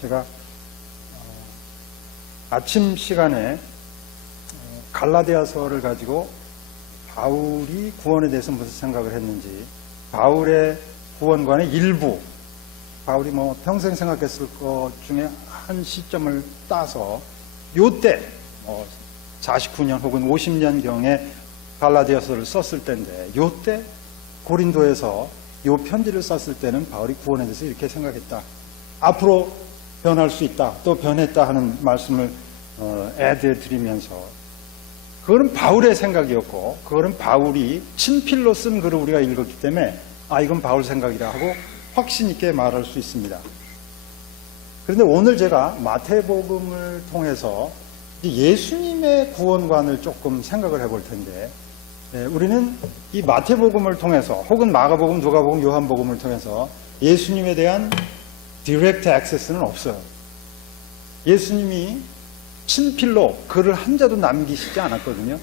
제가 아침 시간에 갈라디아서를 가지고 바울이 구원에 대해서 무슨 생각을 했는지, 바울의 구원관의 일부, 바울이 평생 생각했을 것 중에 한 시점을 따서 요때 49년 혹은 50년경에 갈라디아서를 썼을 때인데, 요때 고린도에서 요 편지를 썼을 때는 바울이 구원에 대해서 이렇게 생각했다, 앞으로 변할 수 있다, 또 변했다 하는 말씀을 애드해 드리면서, 그거는 바울의 생각이었고, 그거는 바울이 친필로 쓴 글을 우리가 읽었기 때문에 이건 바울 생각이라 하고 확신 있게 말할 수 있습니다. 그런데 오늘 제가 마태복음을 통해서 예수님의 구원관을 조금 생각을 해볼 텐데, 우리는 이 마태복음을 통해서 혹은 마가복음, 누가복음, 요한복음을 통해서 예수님에 대한 디렉트 액세스는 없어요. 예수님이 친필로 글을 한 자도 남기시지 않았거든요.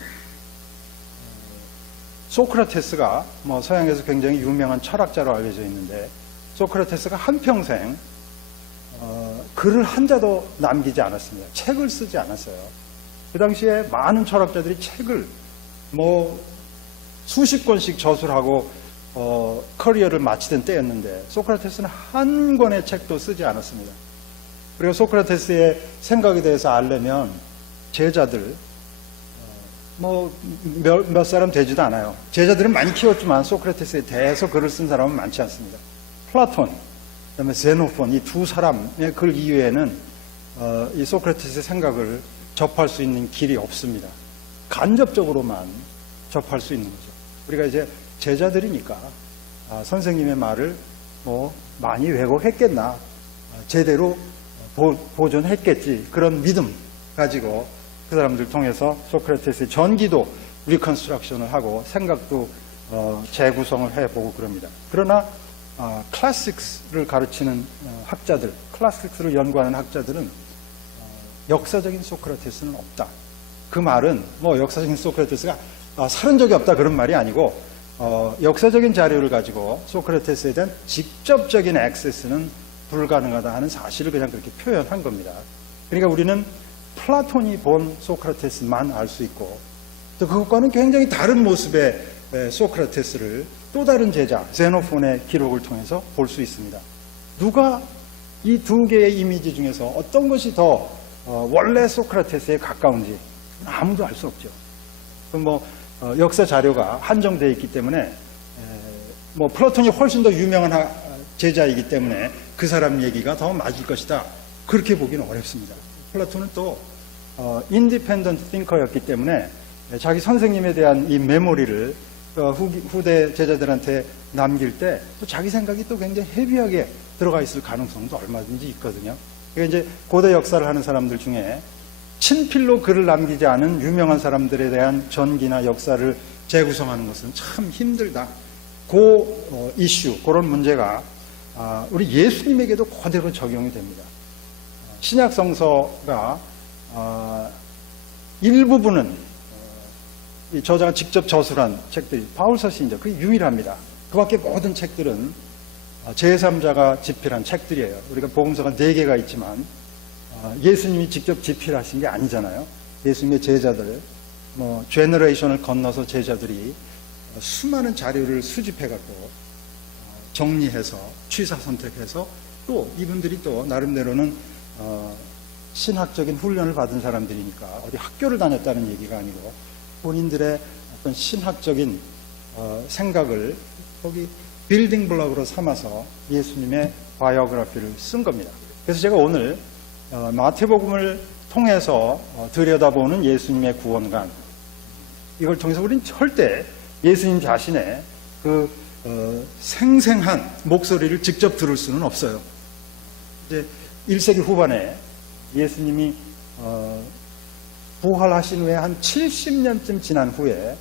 소크라테스가 서양에서 굉장히 유명한 철학자로 알려져 있는데, 소크라테스가 한평생 글을 한 자도 남기지 않았습니다. 책을 쓰지 않았어요. 그 당시에 많은 철학자들이 책을 수십 권씩 저술하고 커리어를 마치던 때였는데, 소크라테스는 한 권의 책도 쓰지 않았습니다. 그리고 소크라테스의 생각에 대해서 알려면 제자들 몇 사람 되지도 않아요. 제자들은 많이 키웠지만 소크라테스에 대해서 글을 쓴 사람은 많지 않습니다. 플라톤, 그다음에 제노폰, 이 두 사람의 글 이외에는 이 소크라테스의 생각을 접할 수 있는 길이 없습니다. 간접적으로만 접할 수 있는 거죠. 우리가 이제 제자들이니까 선생님의 말을 많이 왜곡했겠나, 제대로 보존했겠지, 그런 믿음 가지고 그 사람들 통해서 소크라테스의 전기도 리컨스트럭션을 하고 생각도 재구성을 해보고 그럽니다. 그러나 클래식스를 가르치는 학자들, 클래식스를 연구하는 학자들은 역사적인 소크라테스는 없다. 그 말은 역사적인 소크라테스가 살은 적이 없다 그런 말이 아니고, 역사적인 자료를 가지고 소크라테스에 대한 직접적인 액세스는 불가능하다 하는 사실을 그냥 그렇게 표현한 겁니다. 그러니까 우리는 플라톤이 본 소크라테스만 알 수 있고, 또 그것과는 굉장히 다른 모습의 소크라테스를 또 다른 제자 제노폰의 기록을 통해서 볼 수 있습니다. 누가 이 두 개의 이미지 중에서 어떤 것이 더 원래 소크라테스에 가까운지 아무도 알 수 없죠. 역사 자료가 한정되어 있기 때문에 플라톤이 훨씬 더 유명한 제자이기 때문에 그 사람 얘기가 더 맞을 것이다, 그렇게 보기는 어렵습니다. 플라톤은 또 인디펜던트 띵커였기 때문에 자기 선생님에 대한 이 메모리를 후대 제자들한테 남길 때 또 자기 생각이 또 굉장히 헤비하게 들어가 있을 가능성도 얼마든지 있거든요. 그러니까 이제 고대 역사를 하는 사람들 중에 친필로 글을 남기지 않은 유명한 사람들에 대한 전기나 역사를 재구성하는 것은 참 힘들다. 그 이슈, 그런 문제가 우리 예수님에게도 그대로 적용이 됩니다. 신약 성서가 일부분은 이 저자가 직접 저술한 책들이 바울서신이죠. 그게 유일합니다. 그 밖에 모든 책들은 제3자가 집필한 책들이에요. 우리가 복음서가 4개가 있지만 예수님이 직접 집필하신 게 아니잖아요. 예수님의 제자들, 제너레이션을 건너서 제자들이 수많은 자료를 수집해갖고 정리해서 취사 선택해서, 또 이분들이 또 나름대로는 신학적인 훈련을 받은 사람들이니까 어디 학교를 다녔다는 얘기가 아니고 본인들의 어떤 신학적인 생각을 거기 빌딩 블럭으로 삼아서 예수님의 바이오그래피를 쓴 겁니다. 그래서 제가 오늘 마태복음을 통해서 들여다보는 예수님의 구원관, 이걸 통해서 우리는 절대 예수님 자신의 그 생생한 목소리를 직접 들을 수는 없어요. 이제 1세기 후반에 예수님이 부활하신 후에 한 70년쯤 지난 후에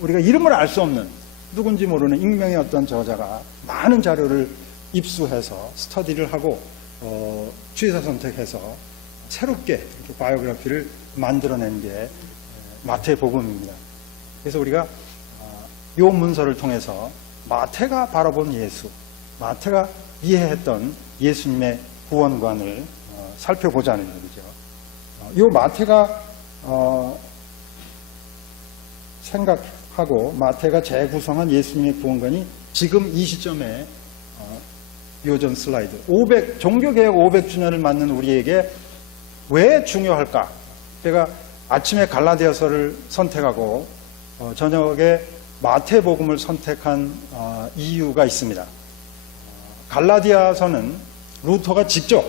우리가 이름을 알 수 없는, 누군지 모르는 익명의 어떤 저자가 많은 자료를 입수해서 스터디를 하고 취사 선택해서 새롭게 이렇게 바이오그래피를 만들어낸 게 마태복음입니다. 그래서 우리가 이 문서를 통해서 마태가 바라본 예수, 마태가 이해했던 예수님의 구원관을 살펴보자는 얘기죠. 이 마태가 생각하고 마태가 재구성한 예수님의 구원관이 지금 이 시점에 요전 슬라이드 종교개혁 500주년을 맞는 우리에게 왜 중요할까? 제가 아침에 갈라디아서를 선택하고 저녁에 마태복음을 선택한 이유가 있습니다. 갈라디아서는 루터가 직접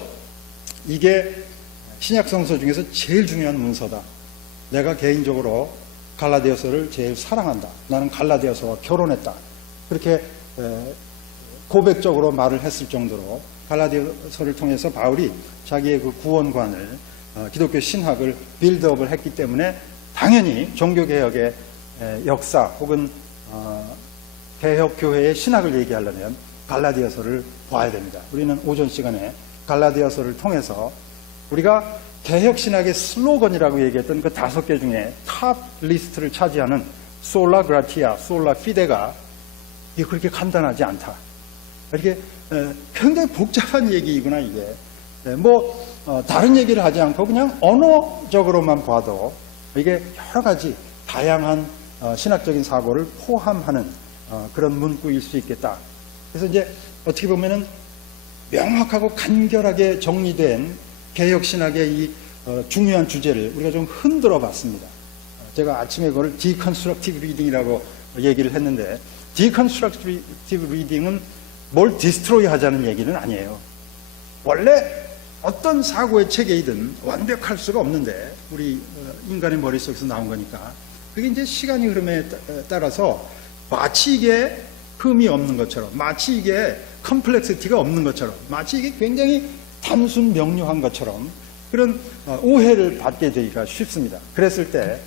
이게 신약성서 중에서 제일 중요한 문서다. 내가 개인적으로 갈라디아서를 제일 사랑한다. 나는 갈라디아서와 결혼했다. 그렇게 고백적으로 말을 했을 정도로 갈라디아서를 통해서 바울이 자기의 그 구원관을 기독교 신학을 빌드업을 했기 때문에 당연히 종교개혁의 역사 혹은 개혁교회의 신학을 얘기하려면 갈라디아서를 봐야 됩니다. 우리는 오전 시간에 갈라디아서를 통해서 우리가 개혁신학의 슬로건이라고 얘기했던 그 5개 중에 탑 리스트를 차지하는 솔라 그라티아, 솔라 피데가 이게 그렇게 간단하지 않다. 이렇게 굉장히 복잡한 얘기이구나 이게. 다른 얘기를 하지 않고 그냥 언어적으로만 봐도 이게 여러 가지 다양한 신학적인 사고를 포함하는 그런 문구일 수 있겠다. 그래서 이제 어떻게 보면은 명확하고 간결하게 정리된 개혁신학의 이 중요한 주제를 우리가 좀 흔들어 봤습니다. 제가 아침에 그걸 디컨스트럭티브 리딩이라고 얘기를 했는데 디컨스트럭티브 리딩은 뭘 디스트로이 하자는 얘기는 아니에요. 원래 어떤 사고의 체계이든 완벽할 수가 없는데 우리 인간의 머릿속에서 나온 거니까 그게 이제 시간의 흐름에 따라서 마치 이게 흠이 없는 것처럼 마치 이게 컴플렉시티가 없는 것처럼 마치 이게 굉장히 단순 명료한 것처럼 그런 오해를 받게 되기가 쉽습니다. 그랬을 때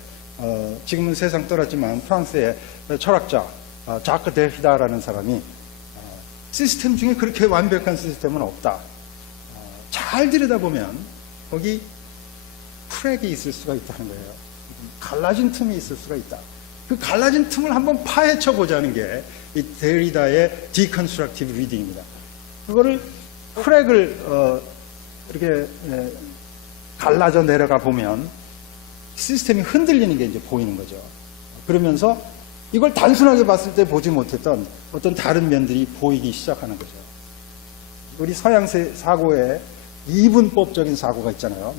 지금은 세상 떠났지만 프랑스의 철학자 자크 데르히다라는 사람이 시스템 중에 그렇게 완벽한 시스템은 없다. 잘 들여다보면 거기 크랙이 있을 수가 있다는 거예요. 갈라진 틈이 있을 수가 있다. 그 갈라진 틈을 한번 파헤쳐 보자는 게 이 데리다의 디컨스트럭티브 리딩입니다. 그거를 크랙을 이렇게 갈라져 내려가 보면 시스템이 흔들리는 게 이제 보이는 거죠. 그러면서 이걸 단순하게 봤을 때 보지 못했던 어떤 다른 면들이 보이기 시작하는 거죠. 우리 서양 사고에 이분법적인 사고가 있잖아요.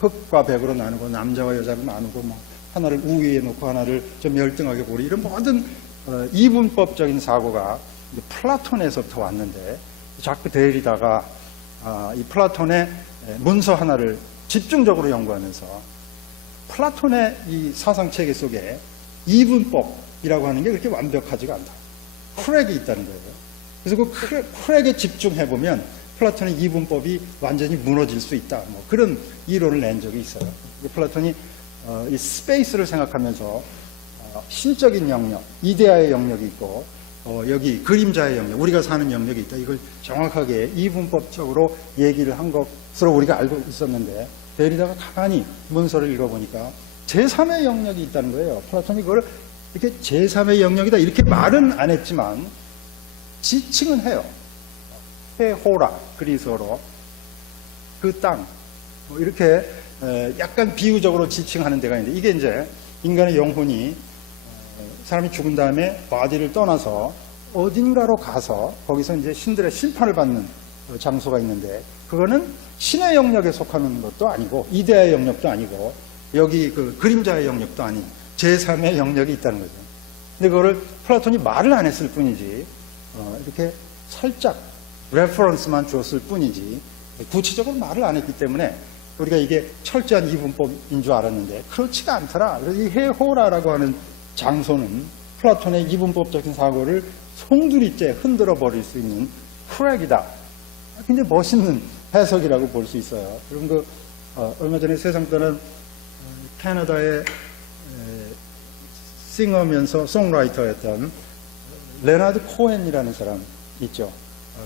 흑과 백으로 나누고 남자와 여자로 나누고 하나를 우위에 놓고 하나를 좀 열등하게 보리 이런 모든 이분법적인 사고가 플라톤에서부터 왔는데 자크 데리다가 이 플라톤의 문서 하나를 집중적으로 연구하면서 플라톤의 이 사상체계 속에 이분법이라고 하는 게 그렇게 완벽하지가 않다. 크랙이 있다는 거예요. 그래서 그 크랙에 집중해보면 플라톤의 이분법이 완전히 무너질 수 있다. 그런 이론을 낸 적이 있어요. 플라톤이 이 스페이스를 생각하면서 신적인 영역, 이데아의 영역이 있고 여기 그림자의 영역, 우리가 사는 영역이 있다. 이걸 정확하게 이분법적으로 얘기를 한 것으로 우리가 알고 있었는데 데리다가 가만히 문서를 읽어보니까 제3의 영역이 있다는 거예요. 플라톤이 그걸 이렇게 제3의 영역이다 이렇게 말은 안 했지만 지칭은 해요. 헤호라 그리스어로 그 땅 이렇게 약간 비유적으로 지칭하는 데가 있는데 이게 이제 인간의 영혼이 사람이 죽은 다음에 바디를 떠나서 어딘가로 가서 거기서 이제 신들의 심판을 받는 장소가 있는데 그거는 신의 영역에 속하는 것도 아니고 이데아의 영역도 아니고 여기 그 그림자의 영역도 아닌 제3의 영역이 있다는 거죠. 근데 그거를 플라톤이 말을 안 했을 뿐이지 이렇게 살짝 레퍼런스만 줬을 뿐이지 구체적으로 말을 안 했기 때문에 우리가 이게 철저한 이분법인 줄 알았는데 그렇지가 않더라. 그래서 이 헤호라라고 하는 장소는 플라톤의 이분법적인 사고를 송두리째 흔들어 버릴 수 있는 크랙이다. 굉장히 멋있는 해석이라고 볼 수 있어요. 그럼 얼마 전에 세상 떠난 캐나다의 싱어면서 송라이터였던 레나드 코헨이라는 사람 있죠.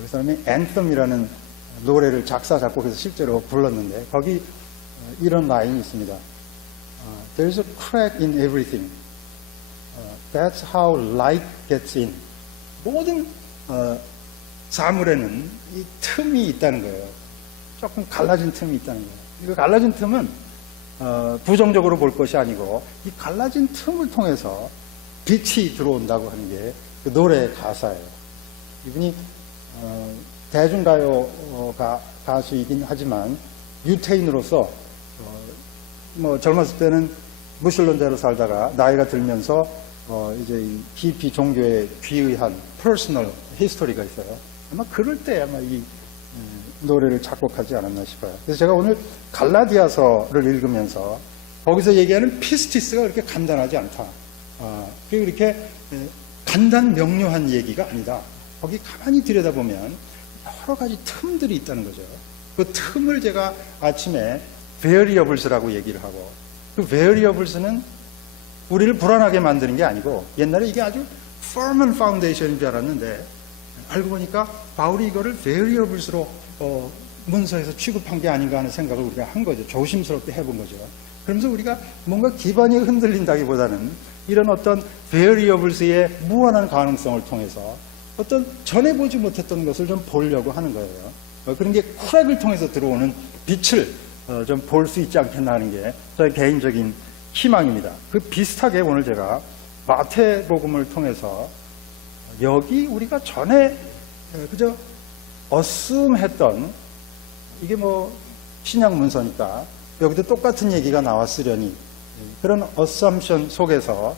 그 사람이 앤썸이라는 노래를 작사 작곡해서 실제로 불렀는데 거기 이런 라인이 있습니다. There's a crack in everything. That's how light gets in. 모든 사물에는 이 틈이 있다는 거예요. 조금 갈라진 틈이 있다는 거예요. 이 갈라진 틈은 부정적으로 볼 것이 아니고 이 갈라진 틈을 통해서 빛이 들어온다고 하는 게 그 노래의 가사예요. 이분이 대중가요 가수이긴 하지만 유태인으로서 뭐 젊었을 때는 무신론자로 살다가 나이가 들면서 이제 이 깊이 종교에 귀의한 퍼스널 히스토리가 있어요. 아마 그럴 때 아마 이 노래를 작곡하지 않았나 싶어요. 그래서 제가 오늘 갈라디아서를 읽으면서 거기서 얘기하는 피스티스가 그렇게 간단하지 않다. 그리고 이렇게 간단 명료한 얘기가 아니다. 거기 가만히 들여다보면 여러 가지 틈들이 있다는 거죠. 그 틈을 제가 아침에 variables라고 얘기를 하고, 그 variables는 우리를 불안하게 만드는 게 아니고, 옛날에 이게 아주 firm foundation인 줄 알았는데 알고 보니까 바울이 이거를 variables로 문서에서 취급한 게 아닌가 하는 생각을 우리가 한 거죠. 조심스럽게 해본 거죠. 그러면서 우리가 뭔가 기반이 흔들린다기보다는 이런 어떤 variables의 무한한 가능성을 통해서 어떤 전해보지 못했던 것을 좀 보려고 하는 거예요. 그런 게 크랙을 통해서 들어오는 빛을 좀 볼 수 있지 않겠나 하는 게 저의 개인적인 희망입니다. 그 비슷하게 오늘 제가 마태복음을 통해서 여기 우리가 전에 그저 assume했던, 이게 뭐 신약 문서니까 여기도 똑같은 얘기가 나왔으려니 그런 assumption 속에서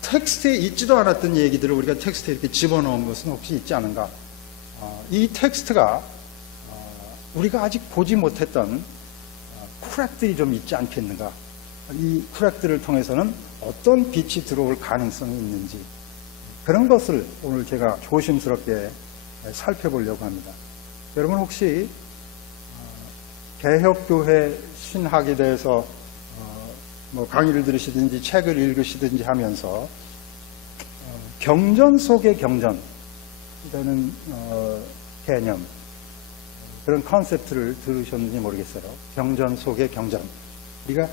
텍스트에 있지도 않았던 얘기들을 우리가 텍스트에 이렇게 집어넣은 것은 혹시 있지 않은가? 이 텍스트가 우리가 아직 보지 못했던 크랙들이 좀 있지 않겠는가? 이 크랙들을 통해서는 어떤 빛이 들어올 가능성이 있는지, 그런 것을 오늘 제가 조심스럽게 살펴보려고 합니다. 여러분 혹시 개혁교회 신학에 대해서 뭐 강의를 들으시든지 책을 읽으시든지 하면서 경전 속의 경전이라는 개념, 그런 컨셉트를 들으셨는지 모르겠어요. 경전 속의 경전. 우리가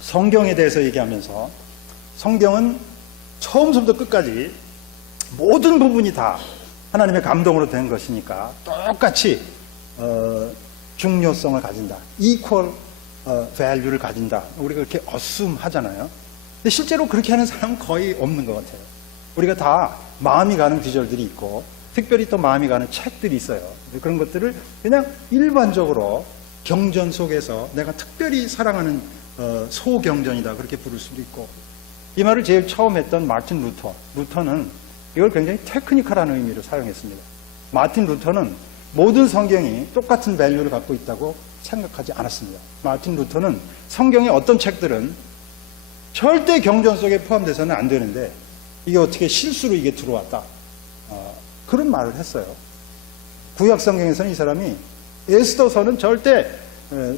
성경에 대해서 얘기하면서 성경은 처음부터 끝까지 모든 부분이 다 하나님의 감동으로 된 것이니까 똑같이 중요성을 가진다. equal value를 가진다. 우리가 그렇게 assume 하잖아요. 근데 실제로 그렇게 하는 사람은 거의 없는 것 같아요. 우리가 다 마음이 가는 구절들이 있고 특별히 또 마음이 가는 책들이 있어요. 그런 것들을 그냥 일반적으로 경전 속에서 내가 특별히 사랑하는 소경전이다 그렇게 부를 수도 있고, 이 말을 제일 처음 했던 마틴 루터는 이걸 굉장히 테크니컬한 의미로 사용했습니다. 마틴 루터는 모든 성경이 똑같은 밸류를 갖고 있다고 생각하지 않았습니다. 마틴 루터는 성경의 어떤 책들은 절대 경전 속에 포함돼서는 안 되는데 이게 어떻게 실수로 이게 들어왔다, 그런 말을 했어요. 구약 성경에서는 이 사람이 에스더서는 절대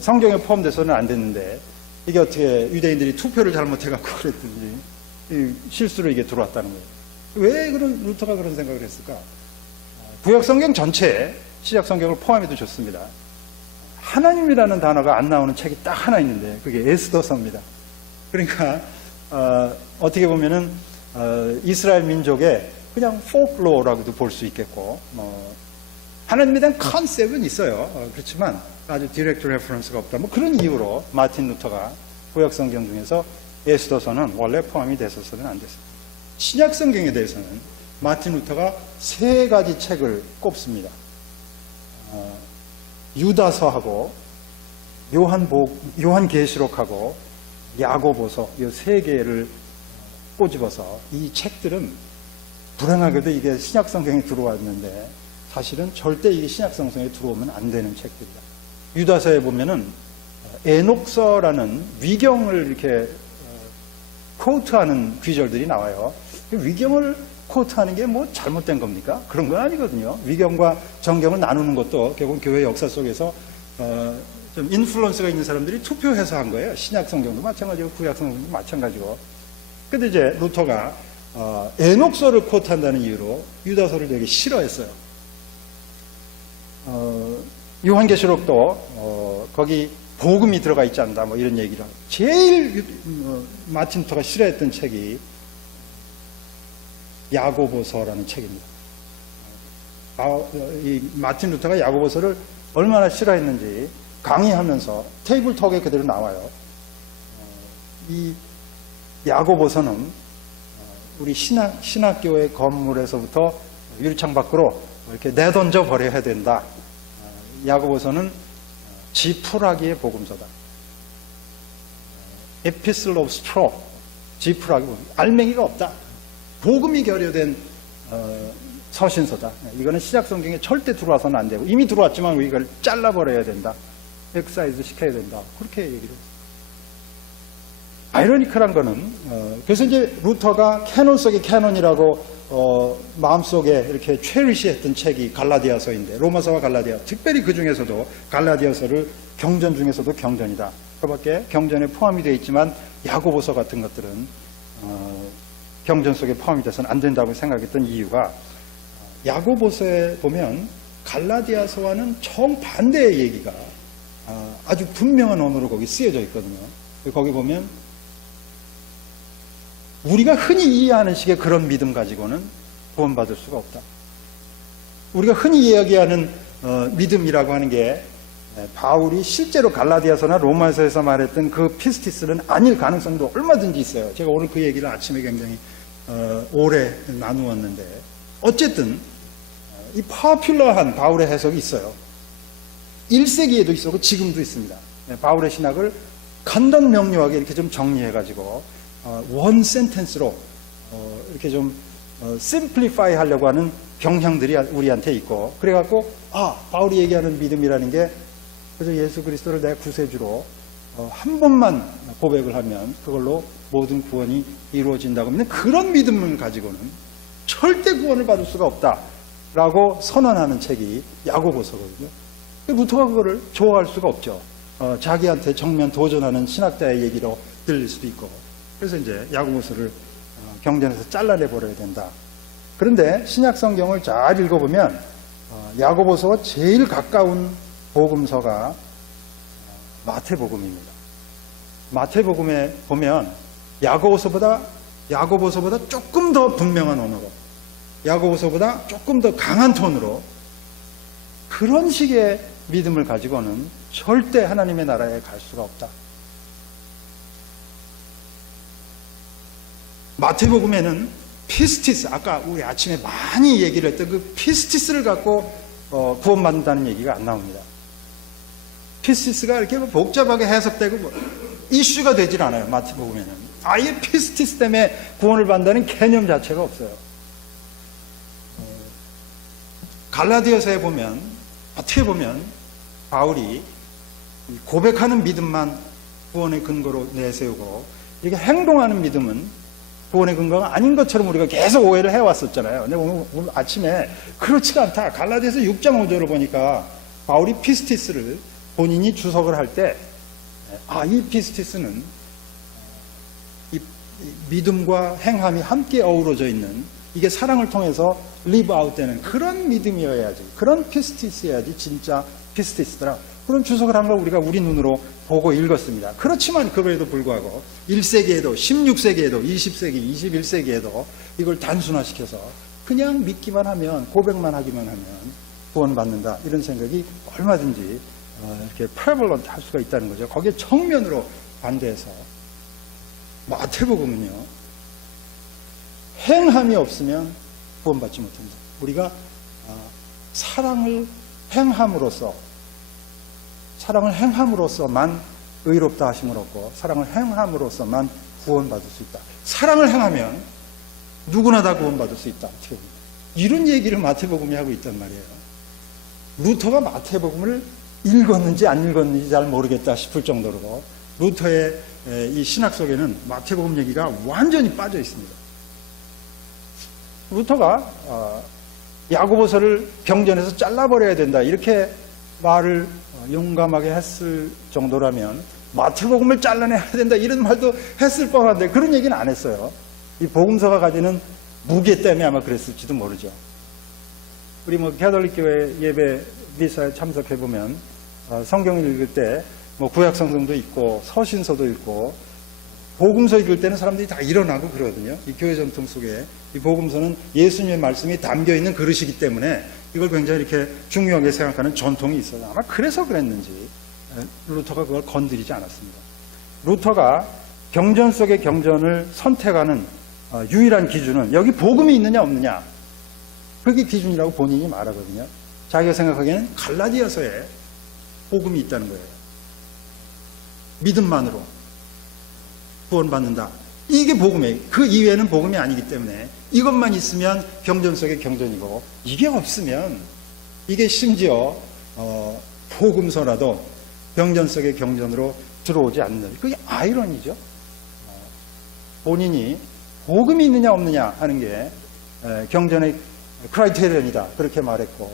성경에 포함돼서는 안 됐는데 이게 어떻게 유대인들이 투표를 잘못해갖고 그랬든지 실수로 이게 들어왔다는 거예요. 왜 그런 루터가 그런 생각을 했을까? 구약 성경 전체에 신약 성경을 포함해도 좋습니다. 하나님이라는 단어가 안 나오는 책이 딱 하나 있는데 그게 에스더서입니다. 그러니까 어떻게 보면은 이스라엘 민족의 그냥 포클로어라고도 볼 수 있겠고, 하나님에 대한 컨셉은 있어요. 그렇지만 아주 디렉트 레퍼런스가 없다. 뭐 그런 이유로 마틴 루터가 구약 성경 중에서 에스더서는 원래 포함이 됐었어는 안 됐습니다. 신약 성경에 대해서는 마틴 루터가 3가지 책을 꼽습니다. 유다서하고 요한계시록하고 야고보서, 이 3개를 꼬집어서 이 책들은 불행하게도 이게 신약 성경에 들어왔는데 사실은 절대 이게 신약 성경에 들어오면 안 되는 책들이다. 유다서에 보면은 에녹서라는 위경을 이렇게 코트하는 귀절들이 나와요. 위경을 코트하는 게 뭐 잘못된 겁니까? 그런 건 아니거든요. 위경과 정경을 나누는 것도 결국 교회 역사 속에서 좀 인플루언스가 있는 사람들이 투표해서 한 거예요. 신약 성경도 마찬가지고 구약 성경도 마찬가지고. 근데 이제 루터가 에녹서를 코트한다는 이유로 유다서를 되게 싫어했어요. 요한계시록도 거기 복음이 들어가 있지 않다 뭐 이런 얘기를 하고, 제일 마틴 루터가 싫어했던 책이 야고보서라는 책입니다. 이 마틴 루터가 야고보서를 얼마나 싫어했는지 강의하면서 테이블톡에 그대로 나와요. 이 야고보서는 우리 신학교의 건물에서부터 유리창 밖으로 이렇게 내던져 버려야 된다. 야고보서는 지푸라기의 복음서다. Epistle of Straw, 지푸라기, 알맹이가 없다. 복음이 결여된 서신서다. 이거는 신약 성경에 절대 들어와서는 안 되고, 이미 들어왔지만 이걸 잘라버려야 된다. 엑사이즈 시켜야 된다. 그렇게 얘기를 했어요. 아이러니컬한 거는 그래서 이제 루터가 캐논 속의 캐논이라고 마음속에 이렇게 체리시했던 책이 갈라디아서인데, 로마서와 갈라디아, 특별히 그 중에서도 갈라디아서를 경전 중에서도 경전이다. 그밖에 경전에 포함이 되어 있지만 야고보서 같은 것들은 경전 속에 포함이 돼서는 안 된다고 생각했던 이유가, 야고보서에 보면 갈라디아서와는 정반대의 얘기가 아주 분명한 언어로 거기 쓰여져 있거든요. 거기 보면 우리가 흔히 이해하는 식의 그런 믿음 가지고는 구원받을 수가 없다. 우리가 흔히 이야기하는 믿음이라고 하는 게 바울이 실제로 갈라디아서나 로마서에서 말했던 그 피스티스는 아닐 가능성도 얼마든지 있어요. 제가 오늘 그 얘기를 아침에 굉장히 오래 나누었는데, 어쨌든 이 파퓰러한 바울의 해석이 있어요. 1세기에도 있었고 지금도 있습니다. 바울의 신학을 간단 명료하게 이렇게 좀 정리해가지고 원 센텐스로 이렇게 좀 심플리파이 하려고 하는 경향들이 우리한테 있고, 그래갖고 바울이 얘기하는 믿음이라는 게 그래서 예수 그리스도를 내 구세주로 한 번만 고백을 하면 그걸로 모든 구원이 이루어진다고 하면, 그런 믿음을 가지고는 절대 구원을 받을 수가 없다라고 선언하는 책이 야고보서거든요. 루터가 그거를 좋아할 수가 없죠. 자기한테 정면 도전하는 신학자의 얘기로 들릴 수도 있고, 그래서 이제 야고보서를 경전에서 잘라내버려야 된다. 그런데 신약 성경을 잘 읽어보면 야고보서와 제일 가까운 복음서가 마태복음입니다. 마태복음에 보면 야고보서보다 조금 더 분명한 언어로, 야고보서보다 조금 더 강한 톤으로, 그런 식의 믿음을 가지고는 절대 하나님의 나라에 갈 수가 없다. 마태복음에는 피스티스, 아까 우리 아침에 많이 얘기를 했던 그 피스티스를 갖고 구원받는다는 얘기가 안 나옵니다. 피스티스가 이렇게 복잡하게 해석되고 이슈가 되질 않아요. 마태복음에는 아예 피스티스 때문에 구원을 받는다는 개념 자체가 없어요. 갈라디아서에 보면, 어떻게 보면 바울이 고백하는 믿음만 구원의 근거로 내세우고, 이렇게 행동하는 믿음은 구원의 근거가 아닌 것처럼 우리가 계속 오해를 해왔었잖아요. 근데 오늘 아침에 그렇지가 않다. 갈라디아서 6장 5절을 보니까 바울이 피스티스를 본인이 주석을 할 때, 이 피스티스는 이 믿음과 행함이 함께 어우러져 있는, 이게 사랑을 통해서 리브 아웃되는 그런 믿음이어야지, 그런 피스티스여야지 진짜 피스티스더라. 그런 주석을 한 걸 우리가 우리 눈으로 보고 읽었습니다. 그렇지만 그거에도 불구하고 1세기에도 16세기에도 20세기, 21세기에도 이걸 단순화시켜서 그냥 믿기만 하면, 고백만 하기만 하면 구원받는다, 이런 생각이 얼마든지 이렇게 프레벌런트 할 수가 있다는 거죠. 거기에 정면으로 반대해서 마태복음은요, 행함이 없으면 구원받지 못한다. 우리가 사랑을 행함으로써만 의롭다 하심을 얻고, 사랑을 행함으로써만 구원받을 수 있다. 사랑을 행하면 누구나 다 구원받을 수 있다. 어떻게 보면 이런 얘기를 마태복음이 하고 있단 말이에요. 루터가 마태복음을 읽었는지 안 읽었는지 잘 모르겠다 싶을 정도로 루터의 이 신학 속에는 마태복음 얘기가 완전히 빠져 있습니다. 루터가 야고보서를 경전에서 잘라버려야 된다, 이렇게 말을 용감하게 했을 정도라면 마태복음을 잘라내야 된다, 이런 말도 했을 뻔한데 그런 얘기는 안 했어요. 이 복음서가 가지는 무게 때문에 아마 그랬을지도 모르죠. 우리 가톨릭 교회 예배 미사에 참석해 보면 성경을 읽을 때 구약 성경도 있고 서신서도 있고, 복음서 읽을 때는 사람들이 다 일어나고 그러거든요. 이 교회 전통 속에 이 복음서는 예수님의 말씀이 담겨 있는 그릇이기 때문에 이걸 굉장히 이렇게 중요하게 생각하는 전통이 있어요. 아마 그래서 그랬는지 루터가 그걸 건드리지 않았습니다. 루터가 경전 속의 경전을 선택하는 유일한 기준은 여기 복음이 있느냐 없느냐, 그게 기준이라고 본인이 말하거든요. 자기가 생각하기에는 갈라디아서에 복음이 있다는 거예요. 믿음만으로 구원받는다. 이게 복음이에요. 그 이외에는 복음이 아니기 때문에 이것만 있으면 경전 속의 경전이고, 이게 없으면 이게 심지어 복음서라도 경전 속의 경전으로 들어오지 않는, 그게 아이러니죠. 본인이 복음이 있느냐 없느냐 하는 게 경전의 크라이테리언이다, 그렇게 말했고,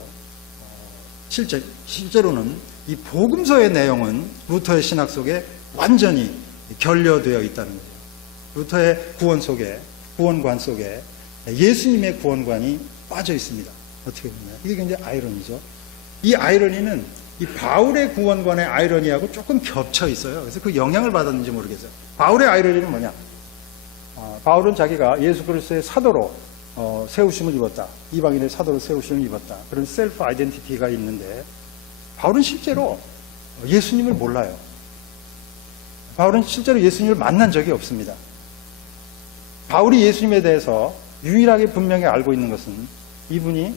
실제로는 이 복음서의 내용은 루터의 신학 속에 완전히 결여되어 있다는 거죠. 루터의 구원 속에, 구원관 속에 예수님의 구원관이 빠져 있습니다. 어떻게 보면 이게 굉장히 아이러니죠. 이 아이러니는 이 바울의 구원관의 아이러니하고 조금 겹쳐 있어요. 그래서 그 영향을 받았는지 모르겠어요. 바울의 아이러니는 뭐냐? 바울은 자기가 예수 그리스도의 사도로 세우심을 입었다. 이방인의 사도로 세우심을 입었다. 그런 셀프 아이덴티티가 있는데, 바울은 실제로 예수님을 몰라요. 바울은 실제로 예수님을 만난 적이 없습니다. 바울이 예수님에 대해서 유일하게 분명히 알고 있는 것은 이분이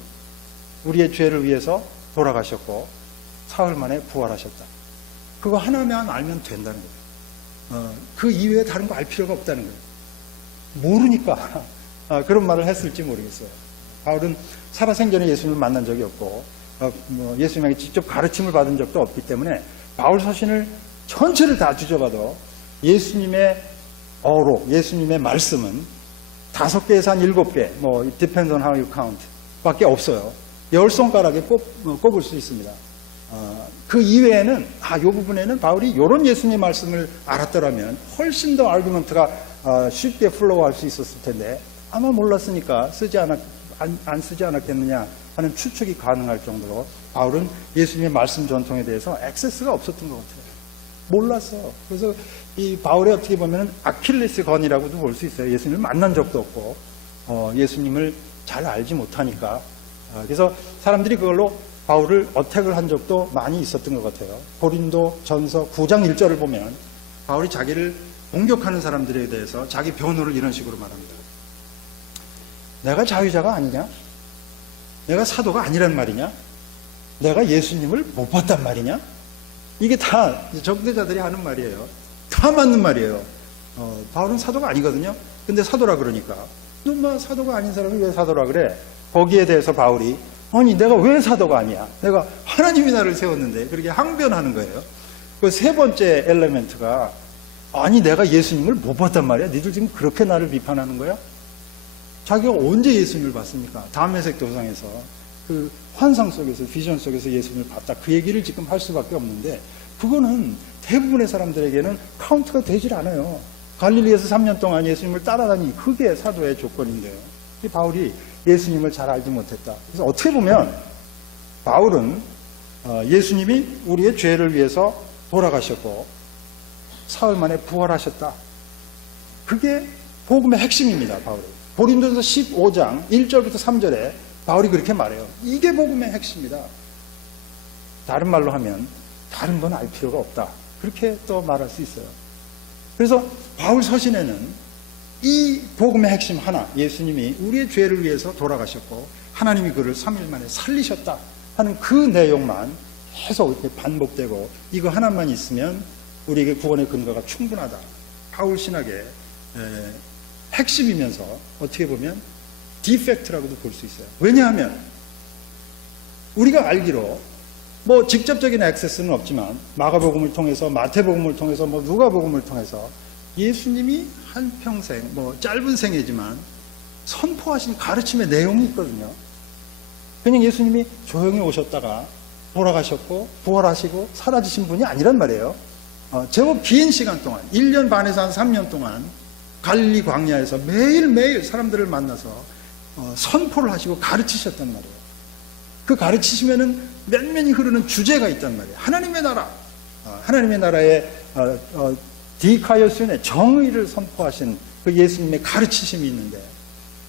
우리의 죄를 위해서 돌아가셨고 사흘 만에 부활하셨다. 그거 하나만 알면 된다는 거예요. 그 이외에 다른 거 알 필요가 없다는 거예요. 모르니까 그런 말을 했을지 모르겠어요. 바울은 살아생전에 예수님을 만난 적이 없고 예수님에게 직접 가르침을 받은 적도 없기 때문에 바울 서신을 전체를 다 뒤져봐도 예수님의 어로, 예수님의 말씀은 5개에서 한 7개, depends on how you count 밖에 없어요. 10손가락에 꼽을 수 있습니다. 그 이외에는, 이 부분에는 바울이 이런 예수님의 말씀을 알았더라면 훨씬 더 아르규먼트가 쉽게 플로우할 수 있었을 텐데, 아마 몰랐으니까 안 쓰지 않았겠느냐 하는 추측이 가능할 정도로 바울은 예수님의 말씀 전통에 대해서 액세스가 없었던 것 같아요. 몰랐어. 그래서 이 바울의 어떻게 보면 아킬레스 건이라고도 볼 수 있어요. 예수님을 만난 적도 없고 예수님을 잘 알지 못하니까. 그래서 사람들이 그걸로 바울을 어택을 한 적도 많이 있었던 것 같아요. 고린도 전서 9장 1절을 보면 바울이 자기를 공격하는 사람들에 대해서 자기 변호를 이런 식으로 말합니다. 내가 자유자가 아니냐? 내가 사도가 아니란 말이냐? 내가 예수님을 못 봤단 말이냐? 이게 다 적대자들이 하는 말이에요. 다 맞는 말이에요. 바울은 사도가 아니거든요. 근데 사도라 그러니까, 너 사도가 아닌 사람이 왜 사도라 그래? 거기에 대해서 바울이, 아니 내가 왜 사도가 아니야? 내가 하나님이 나를 세웠는데, 그렇게 항변하는 거예요. 그 세 번째 엘레멘트가, 아니 내가 예수님을 못 봤단 말이야? 니들 지금 그렇게 나를 비판하는 거야? 자기가 언제 예수님을 봤습니까? 다메섹 도상에서 그 환상 속에서, 비전 속에서 예수님을 봤다, 그 얘기를 지금 할 수밖에 없는데, 그거는 대부분의 사람들에게는 카운트가 되질 않아요. 갈릴리에서 3년 동안 예수님을 따라다니, 그게 사도의 조건인데요. 이 바울이 예수님을 잘 알지 못했다. 그래서 어떻게 보면 바울은 예수님이 우리의 죄를 위해서 돌아가셨고 사흘 만에 부활하셨다. 그게 복음의 핵심입니다. 바울이 고린도전서 15장 1절부터 3절에 바울이 그렇게 말해요. 이게 복음의 핵심이다. 다른 말로 하면 다른 건 알 필요가 없다. 그렇게 또 말할 수 있어요. 그래서 바울 서신에는 이 복음의 핵심 하나, 예수님이 우리의 죄를 위해서 돌아가셨고 하나님이 그를 3일 만에 살리셨다 하는 그 내용만 계속 이렇게 반복되고, 이거 하나만 있으면 우리에게 구원의 근거가 충분하다. 바울 신학의 핵심이면서 어떻게 보면 디펙트라고도 볼 수 있어요. 왜냐하면 우리가 알기로 직접적인 액세스는 없지만 마가복음을 통해서, 마태복음을 통해서, 누가복음을 통해서 예수님이 한평생, 짧은 생애지만 선포하신 가르침의 내용이 있거든요. 그냥 예수님이 조용히 오셨다가 돌아가셨고 부활하시고 사라지신 분이 아니란 말이에요. 제법 긴 시간 동안, 1년 반에서 한 3년 동안 갈릴리 광야에서 매일매일 사람들을 만나서 선포를 하시고 가르치셨단 말이에요. 그 가르치시면은 면면이 흐르는 주제가 있단 말이에요. 하나님의 나라, 하나님의 나라의 디카이오스의 정의를 선포하신 그 예수님의 가르치심이 있는데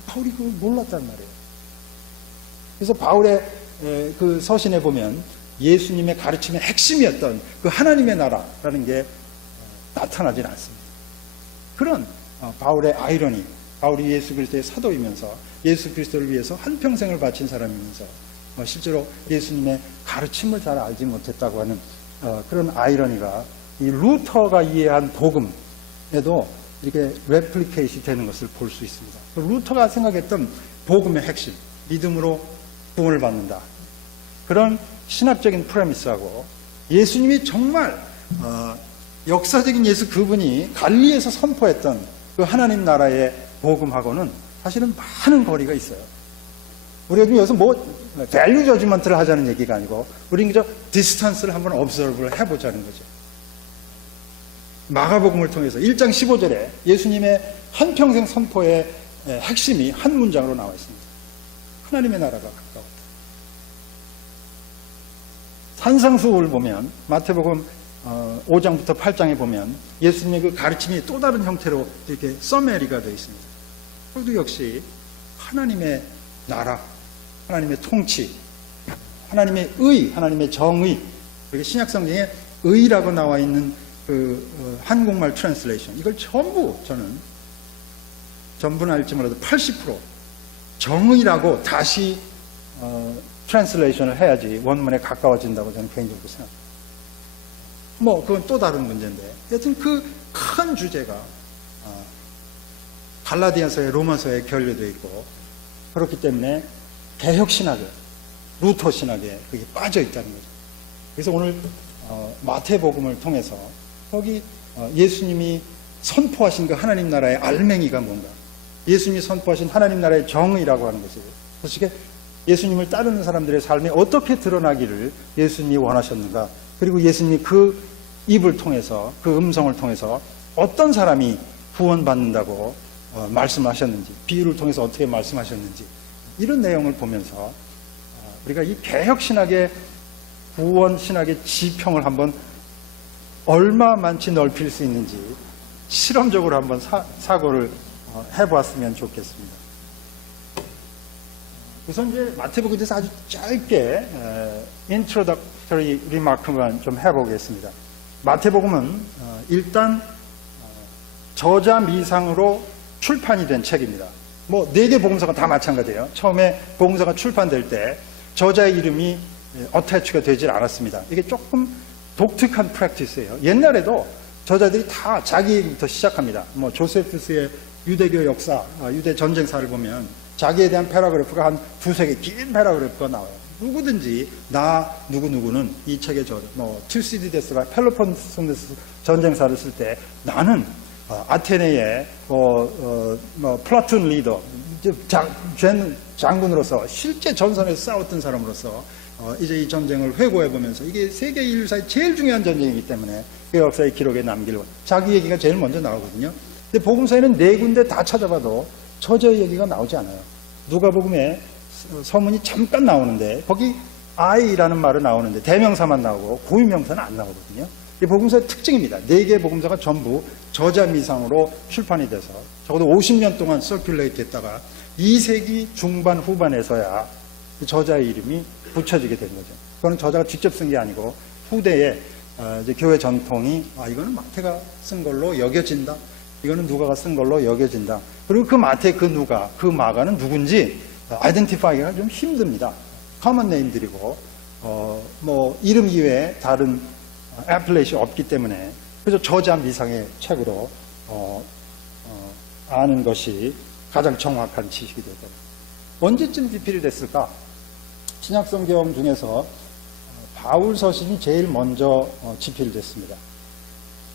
바울이 그걸 몰랐단 말이에요. 그래서 바울의 그 서신에 보면 예수님의 가르침의 핵심이었던 그 하나님의 나라라는 게 나타나질 않습니다. 그런 바울의 아이러니, 바울이 예수 그리스도의 사도이면서 예수 그리스도를 위해서 한평생을 바친 사람이면서 실제로 예수님의 가르침을 잘 알지 못했다고 하는 그런 아이러니가 이 루터가 이해한 복음에도 이렇게 레플리케이트 되는 것을 볼 수 있습니다. 루터가 생각했던 복음의 핵심, 믿음으로 구원을 받는다. 그런 신학적인 프레미스하고 예수님이 정말 역사적인 예수 그분이 갈리에서 선포했던 그 하나님 나라의 복음하고는 사실은 많은 거리가 있어요. 우리가 지금 여기서 밸류 저지먼트를 하자는 얘기가 아니고 우리는 그저 디스턴스를 한번 observe를 해보자는 거죠. 마가복음을 통해서 1장 15절에 예수님의 한평생 선포의 핵심이 한 문장으로 나와 있습니다. 하나님의 나라가 가까웠다. 산상수훈을 보면 마태복음 5장부터 8장에 보면 예수님의 그 가르침이 또 다른 형태로 이렇게 서메리가 되어 있습니다. 그것도 역시 하나님의 나라, 하나님의 통치, 하나님의 의, 하나님의 정의, 이렇게 신약성경에 의라고 나와 있는 그 한국말 트랜슬레이션, 이걸 저는 전부는 알지 몰라도 80% 정의라고 다시 트랜슬레이션을 해야지 원문에 가까워진다고 저는 개인적으로 생각합니다. 그건 또 다른 문제인데, 여튼 그 큰 주제가 갈라디아서의 로마서에 결여되어 있고, 그렇기 때문에 개혁 신학에, 루터 신학에 그게 빠져 있다는 거죠. 그래서 오늘 마태복음을 통해서 거기 예수님이 선포하신 그 하나님 나라의 알맹이가 뭔가, 예수님이 선포하신 하나님 나라의 정의라고 하는 것이에요. 솔직히 예수님을 따르는 사람들의 삶이 어떻게 드러나기를 예수님이 원하셨는가, 그리고 예수님이 그 입을 통해서, 그 음성을 통해서 어떤 사람이 구원받는다고 말씀하셨는지, 비유를 통해서 어떻게 말씀하셨는지, 이런 내용을 보면서 우리가 이 개혁신학의, 구원신학의 지평을 한번 얼마만치 넓힐 수 있는지 실험적으로 한번 사고를 해보았으면 좋겠습니다. 우선 이제 마태복음에 대해서 아주 짧게 introductory remark만 좀 해보겠습니다. 마태복음은 일단 저자 미상으로 출판이 된 책입니다. 4개 복음서가 다 마찬가지예요. 처음에 복음서가 출판될 때 저자의 이름이 어태치가 되질 않았습니다. 이게 조금 독특한 프랙티스예요. 옛날에도 저자들이 다 자기 얘기부터 시작합니다. 조세푸스의 유대교 역사, 유대 전쟁사를 보면 자기에 대한 패러그래프가 한 2-3개 긴 패러그래프가 나와요. 누구든지 누구는 이 책에 투시디데스가 펠로폰네소스 전쟁사를 쓸 때 나는 아테네의 플라툰 리더, 장군으로서 실제 전선에서 싸웠던 사람으로서 이제 이 전쟁을 회고해보면서 이게 세계 인류 사이 제일 중요한 전쟁이기 때문에 그 역사의 기록에 남기려고 자기 얘기가 제일 먼저 나오거든요. 근데 복음서에는 4군데 다 찾아봐도 저자의 얘기가 나오지 않아요. 누가복음에 서문이 잠깐 나오는데 거기 I라는 말은 나오는데 대명사만 나오고 고유명사는 안 나오거든요. 이 복음서의 특징입니다. 4개의 복음서가 전부 저자 미상으로 출판이 돼서 적어도 50년 동안 서큘레이트 했다가 2세기 중반 후반에서야 저자의 이름이 붙여지게 된 거죠. 그거는 저자가 직접 쓴 게 아니고 후대에 이제 교회 전통이 이거는 마태가 쓴 걸로 여겨진다. 이거는 누가가 쓴 걸로 여겨진다. 그리고 그 마태, 그 누가, 그 마가는 누군지 아이덴티파이가 좀 힘듭니다. 커먼 네임들이고 이름 이외에 다른 애플레이션이 없기 때문에 그래서 저자 미상의 책으로 아는 것이 가장 정확한 지식이 되죠. 언제쯤 집필이 됐을까? 신약성경 중에서 바울 서신이 제일 먼저 집필됐습니다.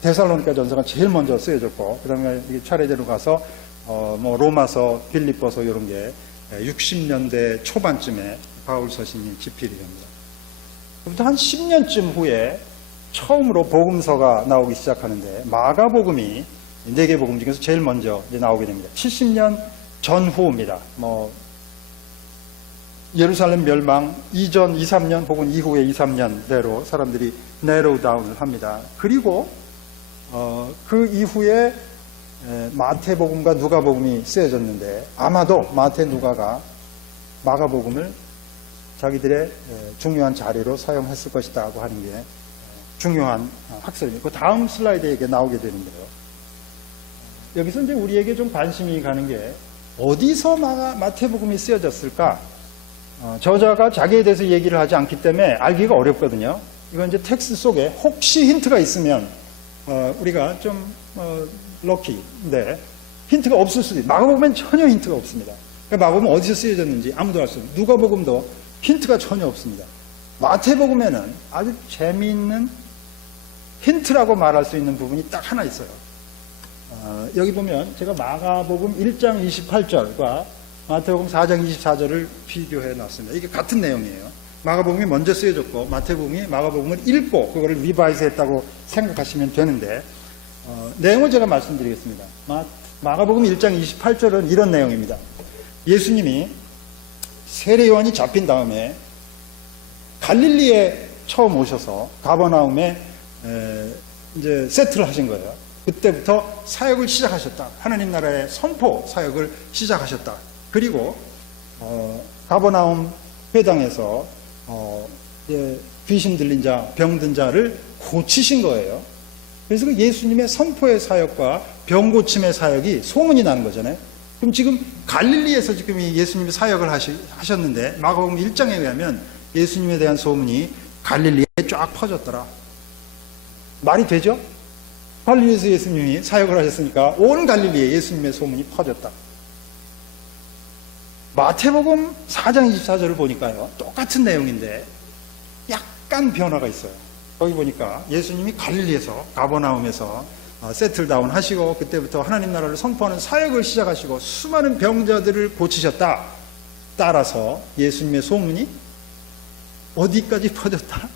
데살로니가 전서가 제일 먼저 쓰여졌고, 그 다음에 차례대로 가서 로마서, 빌립보서 이런 게 60년대 초반쯤에 바울 서신이 집필이 됩니다. 그부터 한 10년쯤 후에 처음으로 복음서가 나오기 시작하는데 마가복음이 4개 복음 중에서 제일 먼저 이제 나오게 됩니다. 70년 전후입니다. 예루살렘 멸망 이전 2-3년 혹은 이후에 2-3년대로 사람들이 내로우 다운을 합니다. 그리고 그 이후에 마태복음과 누가복음이 쓰여졌는데 아마도 마태, 누가가 마가복음을 자기들의 중요한 자리로 사용했을 것이다고 하는 게 중요한 학설입니다. 그 다음 슬라이드에 이게 나오게 되는데요. 여기서 이제 우리에게 좀 관심이 가는 게 어디서 마태복음이 쓰여졌을까? 저자가 자기에 대해서 얘기를 하지 않기 때문에 알기가 어렵거든요. 이건 이제 텍스트 속에 혹시 힌트가 있으면 우리가 좀 럭키인데 힌트가 없을 수도 있어요. 마가복음엔 전혀 힌트가 없습니다. 그러니까 마가복음은 어디서 쓰여졌는지 아무도 알 수 없어요. 누가복음도 힌트가 전혀 없습니다. 마태복음에는 아주 재미있는 힌트라고 말할 수 있는 부분이 딱 하나 있어요. 여기 보면 제가 마가복음 1장 28절과 마태복음 4장 24절을 비교해 놨습니다. 이게 같은 내용이에요. 마가복음이 먼저 쓰여졌고 마태복음이 마가복음을 읽고 그거를 리바이즈 했다고 생각하시면 되는데 내용을 제가 말씀드리겠습니다. 마가복음 1장 28절은 이런 내용입니다. 예수님이 세례요한이 잡힌 다음에 갈릴리에 처음 오셔서 가버나움에 이제 세트를 하신 거예요. 그때부터 사역을 시작하셨다. 하나님 나라의 선포 사역을 시작하셨다. 그리고 가버나움 회당에서 귀신 들린 자, 병든 자를 고치신 거예요. 그래서 그 예수님의 선포의 사역과 병 고침의 사역이 소문이 나는 거잖아요. 그럼 지금 갈릴리에서 지금 예수님이 사역을 하셨는데 마가복음 1장에 의하면 예수님에 대한 소문이 갈릴리에 쫙 퍼졌더라. 말이 되죠? 갈릴리에서 예수님이 사역을 하셨으니까 온 갈릴리에 예수님의 소문이 퍼졌다. 마태복음 4장 24절을 보니까요. 똑같은 내용인데 약간 변화가 있어요. 거기 보니까 예수님이 갈릴리에서 가버나움에서 세틀다운 하시고 그때부터 하나님 나라를 선포하는 사역을 시작하시고 수많은 병자들을 고치셨다. 따라서 예수님의 소문이 어디까지 퍼졌다?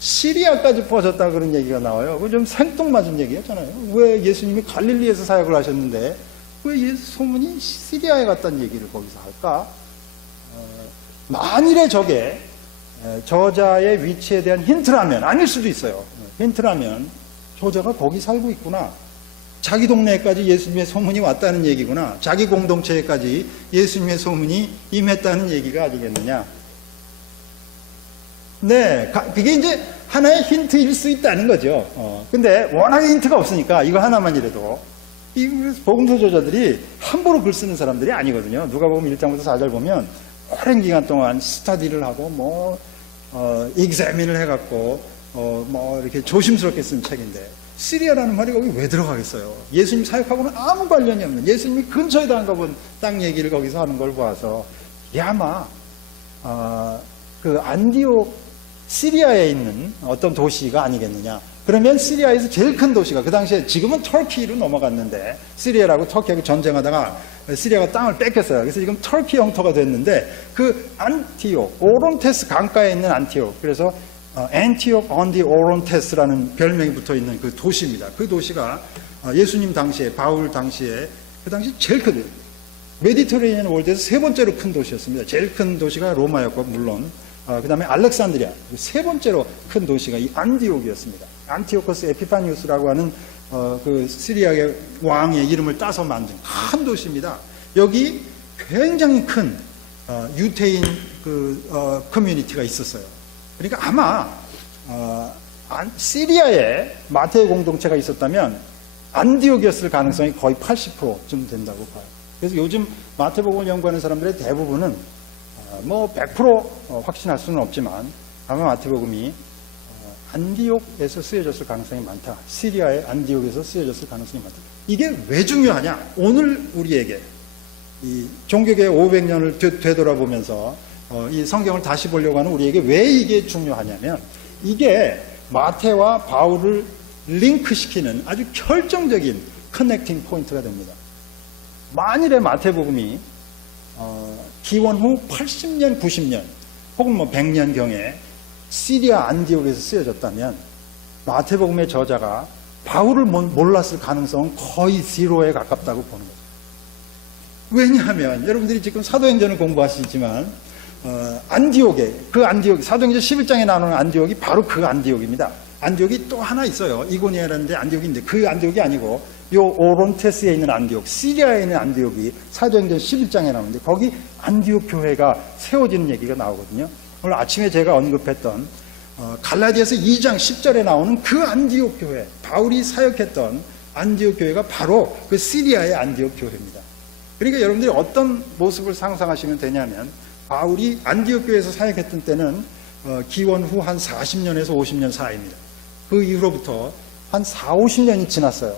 시리아까지 퍼졌다 그런 얘기가 나와요. 그거 좀 생뚱맞은 얘기였잖아요. 왜 예수님이 갈릴리에서 사역을 하셨는데 왜 소문이 시리아에 갔다는 얘기를 거기서 할까? 만일에 저게 저자의 위치에 대한 힌트라면 아닐 수도 있어요. 힌트라면 저자가 거기 살고 있구나. 자기 동네에까지 예수님의 소문이 왔다는 얘기구나. 자기 공동체에까지 예수님의 소문이 임했다는 얘기가 아니겠느냐. 네, 그게 이제 하나의 힌트일 수 있다는 거죠. 근데 워낙에 힌트가 없으니까 이거 하나만이라도 이 복음서 저자들이 함부로 글 쓰는 사람들이 아니거든요. 누가복음 1장부터 4절 보면 오랜 기간 동안 스터디를 하고 익자민을 해갖고 이렇게 조심스럽게 쓴 책인데 시리아라는 말이 거기 왜 들어가겠어요? 예수님 사역하고는 아무 관련이 없는 예수님이 근처에 담가본 땅 얘기를 거기서 하는 걸 봐서 아마 그 안디옥 시리아에 있는 어떤 도시가 아니겠느냐. 그러면 시리아에서 제일 큰 도시가 그 당시에 지금은 터키로 넘어갔는데 시리아라고 터키하고 전쟁하다가 시리아가 땅을 뺏겼어요. 그래서 지금 터키 영토가 됐는데 그 안티옥, 오론테스 강가에 있는 안티옥. 그래서 안티옥 on the 오론테스라는 별명이 붙어 있는 그 도시입니다. 그 도시가 예수님 당시에 바울 당시에 그 당시 제일 큰 메디터레니안 월드에서 세 번째로 큰 도시였습니다. 제일 큰 도시가 로마였고 물론 그 다음에 알렉산드리아 세 번째로 큰 도시가 이 안티옥이었습니다. 안티오코스 에피파니우스라고 하는 그 시리아의 왕의 이름을 따서 만든 큰 도시입니다. 여기 굉장히 큰 유태인 그 커뮤니티가 있었어요. 그러니까 아마 시리아에 마태의 공동체가 있었다면 안디옥이었을 가능성이 거의 80%쯤 된다고 봐요. 그래서 요즘 마태복음을 연구하는 사람들의 대부분은 100% 확신할 수는 없지만 아마 마태복음이 안디옥에서 쓰여졌을 가능성이 많다. 시리아의 안디옥에서 쓰여졌을 가능성이 많다. 이게 왜 중요하냐? 오늘 우리에게 이 종교계 500년을 되돌아보면서 이 성경을 다시 보려고 하는 우리에게 왜 이게 중요하냐면 이게 마태와 바울을 링크시키는 아주 결정적인 커넥팅 포인트가 됩니다. 만일에 마태복음이 기원 후 80년, 90년 혹은 100년경에 시리아 안디옥에서 쓰여졌다면 마태복음의 저자가 바울을 몰랐을 가능성은 거의 제로에 가깝다고 보는 거죠. 왜냐하면 여러분들이 지금 사도행전을 공부하시지만 안디옥에 그 안디옥 사도행전 11장에 나오는 안디옥이 바로 그 안디옥입니다. 안디옥이 또 하나 있어요. 이고니아라는 데 안디옥인데 그 안디옥이 아니고 요 오론테스에 있는 안디옥, 시리아에 있는 안디옥이 사도행전 11장에 나오는데 거기 안디옥 교회가 세워지는 얘기가 나오거든요. 오늘 아침에 제가 언급했던 갈라디아서 2장 10절에 나오는 그 안디옥 교회, 바울이 사역했던 안디옥 교회가 바로 그 시리아의 안디옥 교회입니다. 그러니까 여러분들이 어떤 모습을 상상하시면 되냐면 바울이 안디옥 교회에서 사역했던 때는 기원 후 한 40년에서 50년 사이입니다. 그 이후로부터 한 4, 50년이 지났어요.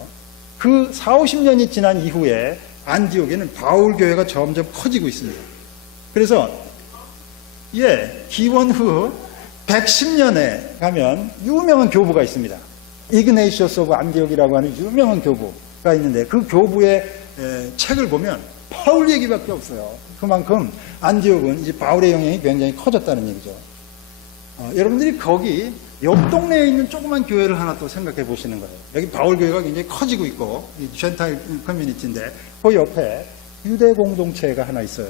그 4, 50년이 지난 이후에 안디옥에는 바울 교회가 점점 커지고 있습니다. 그래서 기원 후 110년에 가면 유명한 교부가 있습니다. 이그네이셔스 오브 안디옥이라고 하는 유명한 교부가 있는데 그 교부의 책을 보면 바울 얘기밖에 없어요. 그만큼 안디옥은 이제 바울의 영향이 굉장히 커졌다는 얘기죠. 여러분들이 거기 옆 동네에 있는 조그만 교회를 하나 또 생각해 보시는 거예요. 여기 바울 교회가 굉장히 커지고 있고 젠타일 커뮤니티인데 그 옆에 유대 공동체가 하나 있어요.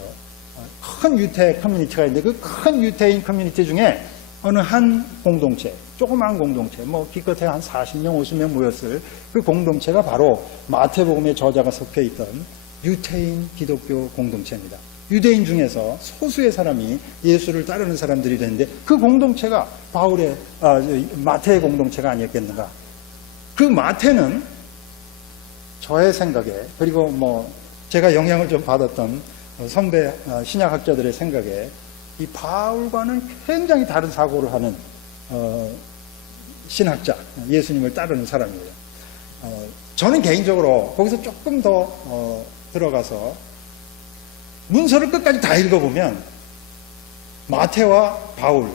큰 유태 커뮤니티가 있는데 그 큰 유태인 커뮤니티 중에 어느 한 공동체, 조그만 공동체, 기껏해 한 40명, 50명 모였을 그 공동체가 바로 마태복음의 저자가 속해 있던 유태인 기독교 공동체입니다. 유대인 중에서 소수의 사람이 예수를 따르는 사람들이 되는데 그 공동체가 마태의 공동체가 아니었겠는가. 그 마태는 저의 생각에, 그리고 제가 영향을 좀 받았던 선배 신약학자들의 생각에 이 바울과는 굉장히 다른 사고를 하는 신학자, 예수님을 따르는 사람이에요. 저는 개인적으로 거기서 조금 더 들어가서 문서를 끝까지 다 읽어보면 마태와 바울,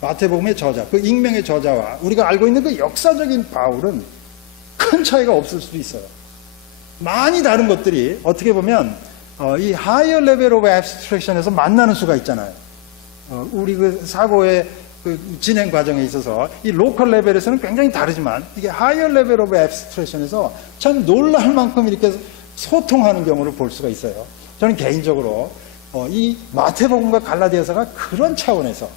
마태복음의 저자, 그 익명의 저자와 우리가 알고 있는 그 역사적인 바울은 큰 차이가 없을 수도 있어요. 많이 다른 것들이 어떻게 보면 이 higher level of abstraction에서 만나는 수가 있잖아요. 우리 그 사고의 그 진행 과정에 있어서 이 로컬 레벨에서는 굉장히 다르지만 이게 higher level of abstraction에서 참 놀랄 만큼 이렇게 소통하는 경우를 볼 수가 있어요. 저는 개인적으로 이 마태복음과 갈라디아서가 그런 차원에서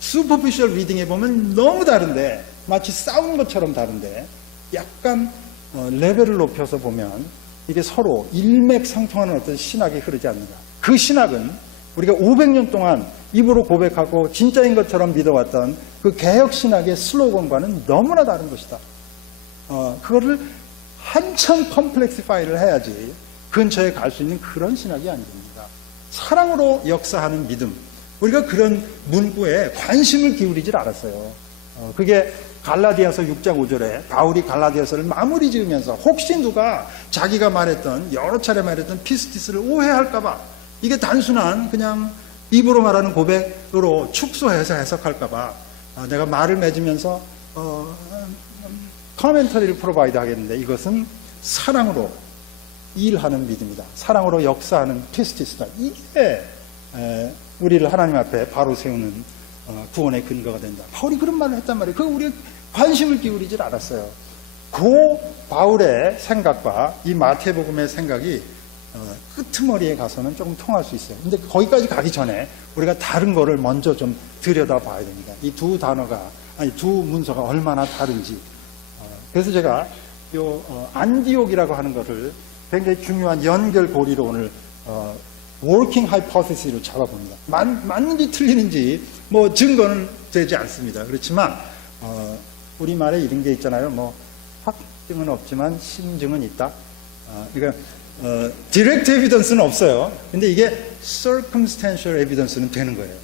슈퍼피셜 리딩에 보면 너무 다른데 마치 싸운 것처럼 다른데 약간 레벨을 높여서 보면 이게 서로 일맥상통하는 어떤 신학이 흐르지 않는가. 그 신학은 우리가 500년 동안 입으로 고백하고 진짜인 것처럼 믿어왔던 그 개혁신학의 슬로건과는 너무나 다른 것이다. 그거를 한참 컴플렉시파이를 해야지 근처에 갈 수 있는 그런 신학이 아닙니다. 사랑으로 역사하는 믿음. 우리가 그런 문구에 관심을 기울이질 않았어요. 그게 갈라디아서 6장 5절에 바울이 갈라디아서를 마무리 지으면서 혹시 누가 자기가 말했던 여러 차례 말했던 피스티스를 오해할까봐 이게 단순한 그냥 입으로 말하는 고백으로 축소해서 해석할까봐 내가 말을 맺으면서 커멘터리를 프로바이드 하겠는데 이것은 사랑으로 일하는 믿음이다. 사랑으로 역사하는 피스티스다. 이게 우리를 하나님 앞에 바로 세우는 구원의 근거가 된다. 바울이 그런 말을 했단 말이에요. 그거 우리가 관심을 기울이질 않았어요. 그 바울의 생각과 이 마태복음의 생각이 끄트머리에 가서는 조금 통할 수 있어요. 근데 거기까지 가기 전에 우리가 다른 거를 먼저 좀 들여다 봐야 됩니다. 이 두 단어가, 두 문서가 얼마나 다른지. 그래서 제가 안디옥이라고 하는 것을 굉장히 중요한 연결고리로 오늘 워킹 하이포테시스로 잡아봅니다. 맞는지 틀리는지 증거는 되지 않습니다. 그렇지만 우리말에 이런 게 있잖아요. 확증은 없지만 심증은 있다. 그러니까 디렉트 에비던스는 없어요. 근데 이게 circumstantial evidence는 되는 거예요.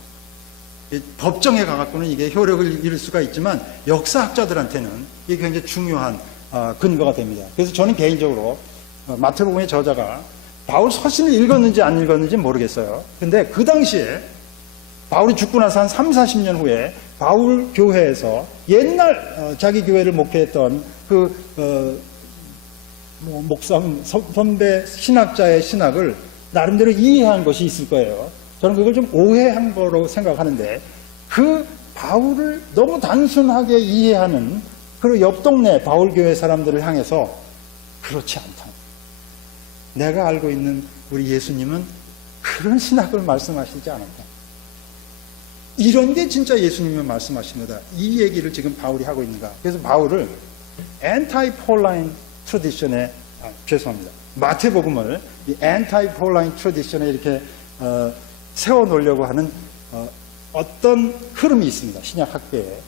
법정에 가갖고는 이게 효력을 잃을 수가 있지만 역사학자들한테는 이게 굉장히 중요한 근거가 됩니다. 그래서 저는 개인적으로 마태복음의 저자가 바울 서신을 읽었는지 안 읽었는지 모르겠어요. 근데 그 당시에 바울이 죽고 나서 한 3, 40년 후에 바울 교회에서 옛날 자기 교회를 목회했던 목사, 선배 신학자의 신학을 나름대로 이해한 것이 있을 거예요. 저는 그걸 좀 오해한 거로 생각하는데 그 바울을 너무 단순하게 이해하는 그 옆 동네 바울 교회 사람들을 향해서 그렇지 않다. 내가 알고 있는 우리 예수님은 그런 신학을 말씀하시지 않았다. 이런 게 진짜 예수님이 말씀하신 거다. 이 얘기를 지금 바울이 하고 있는가. 그래서 바울을 anti-Pauline tradition에, 죄송합니다. 마태복음을 이 anti-Pauline tradition에 이렇게 세워놓으려고 하는 어떤 흐름이 있습니다. 신약 학계에.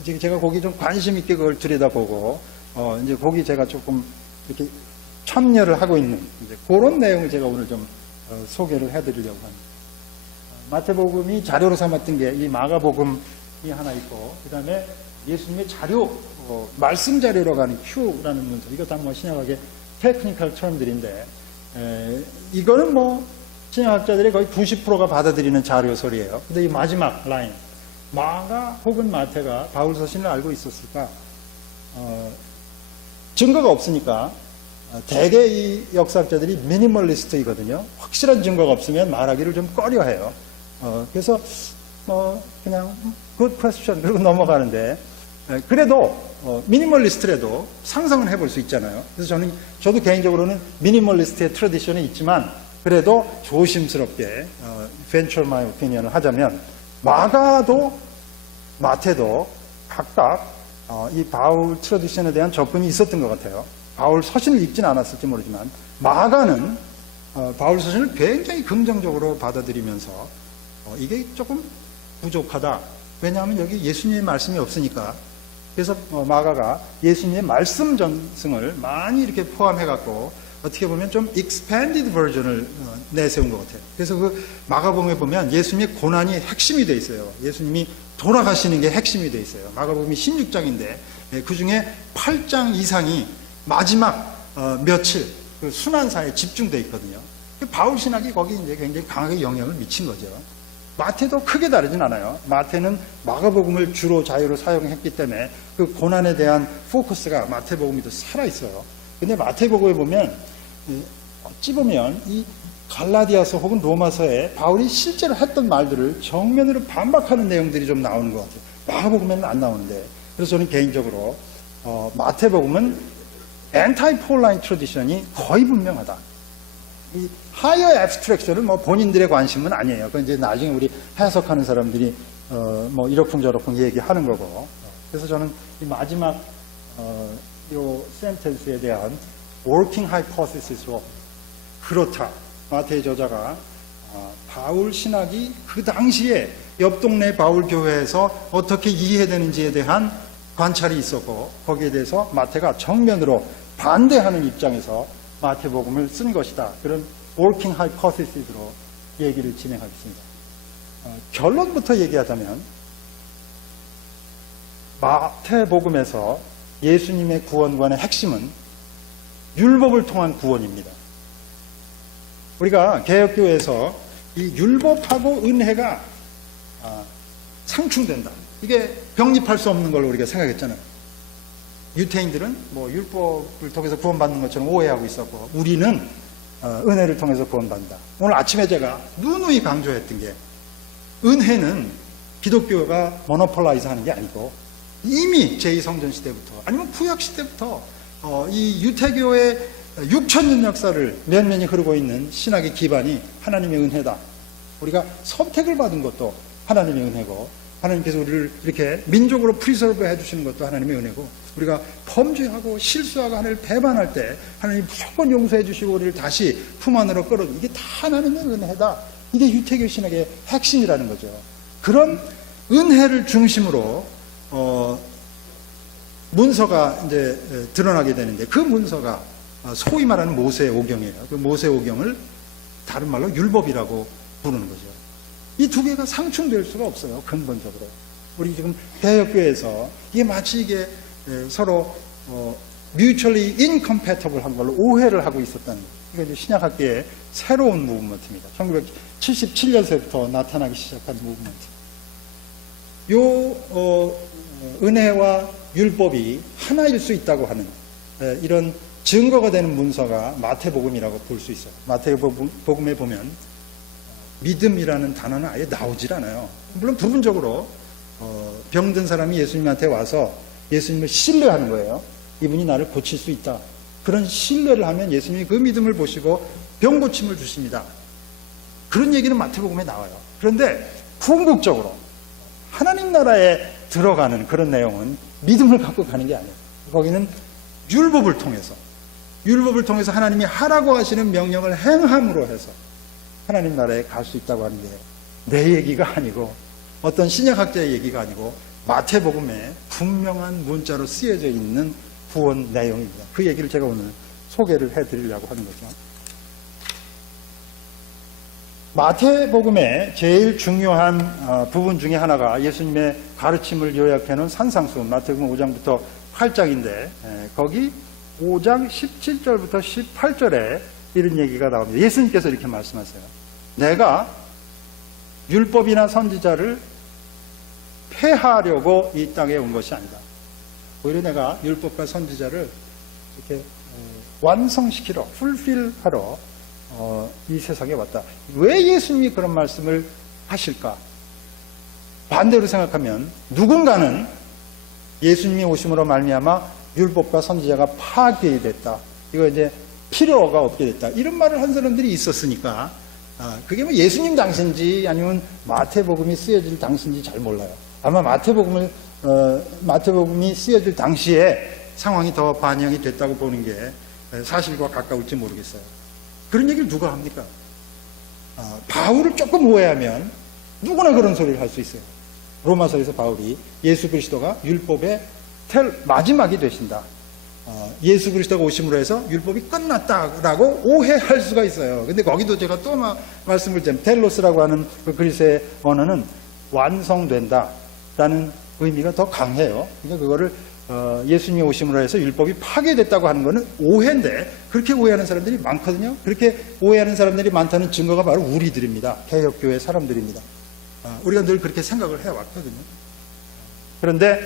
이제 제가 거기 좀 관심 있게 그걸 들여다보고, 이제 거기 제가 조금 이렇게 참여를 하고 있는 이제 그런 내용을 제가 오늘 좀 소개를 해드리려고 합니다. 마태복음이 자료로 삼았던 게 이 마가복음이 하나 있고, 그 다음에 예수님의 자료, 말씀 자료라고 하는 Q라는 문서, 이거 다 뭐 신약학의 테크니컬 term들인데, 이거는 뭐 신약학자들이 거의 90%가 받아들이는 자료설이에요. 근데 이 마지막 라인, 마가 혹은 마태가 바울 서신을 알고 있었을까? 증거가 없으니까 대개 이 역사학자들이 미니멀리스트이거든요. 확실한 증거가 없으면 말하기를 좀 꺼려해요. 그래서 그냥 good question 그러고 넘어가는데, 그래도 미니멀리스트라도 상상은 해볼 수 있잖아요. 그래서 저도 개인적으로는 미니멀리스트의 트래디션이 있지만 그래도 조심스럽게 venture my opinion을 하자면, 마가도 마태도 각각 이 바울 트래디션에 대한 접근이 있었던 것 같아요. 바울 서신을 읽지는 않았을지 모르지만 마가는 바울 서신을 굉장히 긍정적으로 받아들이면서 이게 조금 부족하다. 왜냐하면 여기 예수님의 말씀이 없으니까. 그래서 마가가 예수님의 말씀 전승을 많이 이렇게 포함해갖고 어떻게 보면 좀 expanded 버전을 내세운 것 같아요. 그래서 그 마가복음에 보면 예수님의 고난이 핵심이 돼 있어요. 예수님이 돌아가시는 게 핵심이 돼 있어요. 마가복음이 16장인데 그 중에 8장 이상이 마지막 며칠 그 순환사에 집중돼 있거든요. 바울 신학이 거기 이제 굉장히 강하게 영향을 미친 거죠. 마태도 크게 다르진 않아요. 마태는 마가복음을 주로 자료로 사용했기 때문에 그 고난에 대한 포커스가 마태복음이 더 살아있어요. 근데 마태복음에 보면 어찌 보면 이 갈라디아서 혹은 로마서에 바울이 실제로 했던 말들을 정면으로 반박하는 내용들이 좀 나오는 것 같아요. 마가복음에는 안 나오는데. 그래서 저는 개인적으로 마태복음은 anti-Pauline tradition이 거의 분명하다. 이 higher abstraction은 뭐 본인들의 관심은 아니에요. 그건 이제 나중에 우리 해석하는 사람들이 뭐 이러쿵저러쿵 얘기하는 거고. 그래서 저는 이 마지막 요 센텐스에 대한 working hypothesis로 그렇다. 마태의 저자가 바울 신학이 그 당시에 옆 동네 바울 교회에서 어떻게 이해되는지에 대한 관찰이 있었고, 거기에 대해서 마태가 정면으로 반대하는 입장에서 마태복음을 쓴 것이다. 그런 working hypothesis로 얘기를 진행하겠습니다. 결론부터 얘기하자면 마태복음에서 예수님의 구원관의 핵심은 율법을 통한 구원입니다. 우리가 개혁교회에서 이 율법하고 은혜가 상충된다. 이게 병립할 수 없는 걸로 우리가 생각했잖아요. 유태인들은 뭐 율법을 통해서 구원받는 것처럼 오해하고 있었고, 우리는 은혜를 통해서 구원받는다. 오늘 아침에 제가 누누이 강조했던 게, 은혜는 기독교가 모노폴라이즈 하는 게 아니고 이미 제2성전 시대부터 아니면 구약 시대부터 이 유태교의 6,000년 역사를 면면이 흐르고 있는 신학의 기반이 하나님의 은혜다. 우리가 선택을 받은 것도 하나님의 은혜고, 하나님께서 우리를 이렇게 민족으로 프리서브 해주시는 것도 하나님의 은혜고, 우리가 범죄하고 실수하고 하나님을 배반할 때 하나님 무조건 용서해 주시고 우리를 다시 품 안으로 끌어주는, 이게 다 하나님의 은혜다. 이게 유태교 신학의 핵심이라는 거죠. 그런 은혜를 중심으로 문서가 이제 드러나게 되는데, 그 문서가 소위 말하는 모세 오경이에요. 그 모세 오경을 다른 말로 율법이라고 부르는 거죠. 이 두 개가 상충될 수가 없어요. 근본적으로. 우리 지금 개혁교회에서 이게 마치 이게 서로 mutually incompatible 한 걸로 오해를 하고 있었다는 거예요. 이게 이제 신약학계의 새로운 무브먼트입니다. 1977년서부터 나타나기 시작한 무브먼트. 요 은혜와 율법이 하나일 수 있다고 하는 이런 증거가 되는 문서가 마태복음이라고 볼 수 있어요. 마태복음에 보면 믿음이라는 단어는 아예 나오질 않아요. 물론 부분적으로 병든 사람이 예수님한테 와서 예수님을 신뢰하는 거예요. 이분이 나를 고칠 수 있다. 그런 신뢰를 하면 예수님이 그 믿음을 보시고 병 고침을 주십니다. 그런 얘기는 마태복음에 나와요. 그런데 궁극적으로 하나님 나라에 들어가는 그런 내용은 믿음을 갖고 가는 게 아니에요. 거기는 율법을 통해서 하나님이 하라고 하시는 명령을 행함으로 해서 하나님 나라에 갈 수 있다고 하는 게 내 얘기가 아니고 어떤 신약학자의 얘기가 아니고 마태복음에 분명한 문자로 쓰여져 있는 구원 내용입니다. 그 얘기를 제가 오늘 소개를 해드리려고 하는 거죠. 마태복음의 제일 중요한 부분 중에 하나가 예수님의 가르침을 요약해놓은 산상수훈, 마태복음 5장부터 8장인데 거기 5장 17절부터 18절에 이런 얘기가 나옵니다. 예수님께서 이렇게 말씀하세요. 내가 율법이나 선지자를 폐하려고 이 땅에 온 것이 아니다. 오히려 내가 율법과 선지자를 이렇게 완성시키러, 풀필하러 이 세상에 왔다. 왜 예수님이 그런 말씀을 하실까? 반대로 생각하면 누군가는 예수님이 오심으로 말미암아 율법과 선지자가 파괴됐다. 이거 이제 필요가 없게 됐다. 이런 말을 한 사람들이 있었으니까 그게 뭐 예수님 당시인지 아니면 마태복음이 쓰여질 당시인지 잘 몰라요. 아마 마태복음이 쓰여질 당시에 상황이 더 반영이 됐다고 보는 게 사실과 가까울지 모르겠어요. 그런 얘기를 누가 합니까? 바울을 조금 오해하면 누구나 그런 소리를 할 수 있어요. 로마서에서 바울이 예수 그리스도가 율법의 마지막이 되신다. 예수 그리스도가 오심으로 해서 율법이 끝났다라고 오해할 수가 있어요. 근데 거기도 제가 또 말씀을 드리면 텔로스라고 하는 그 그리스의 언어는 완성된다라는 의미가 더 강해요. 그러니까 그거를 예수님이 오심으로 해서 율법이 파괴됐다고 하는 거는 오해인데 그렇게 오해하는 사람들이 많거든요. 그렇게 오해하는 사람들이 많다는 증거가 바로 우리들입니다. 개혁교회 사람들입니다. 우리가 늘 그렇게 생각을 해왔거든요. 그런데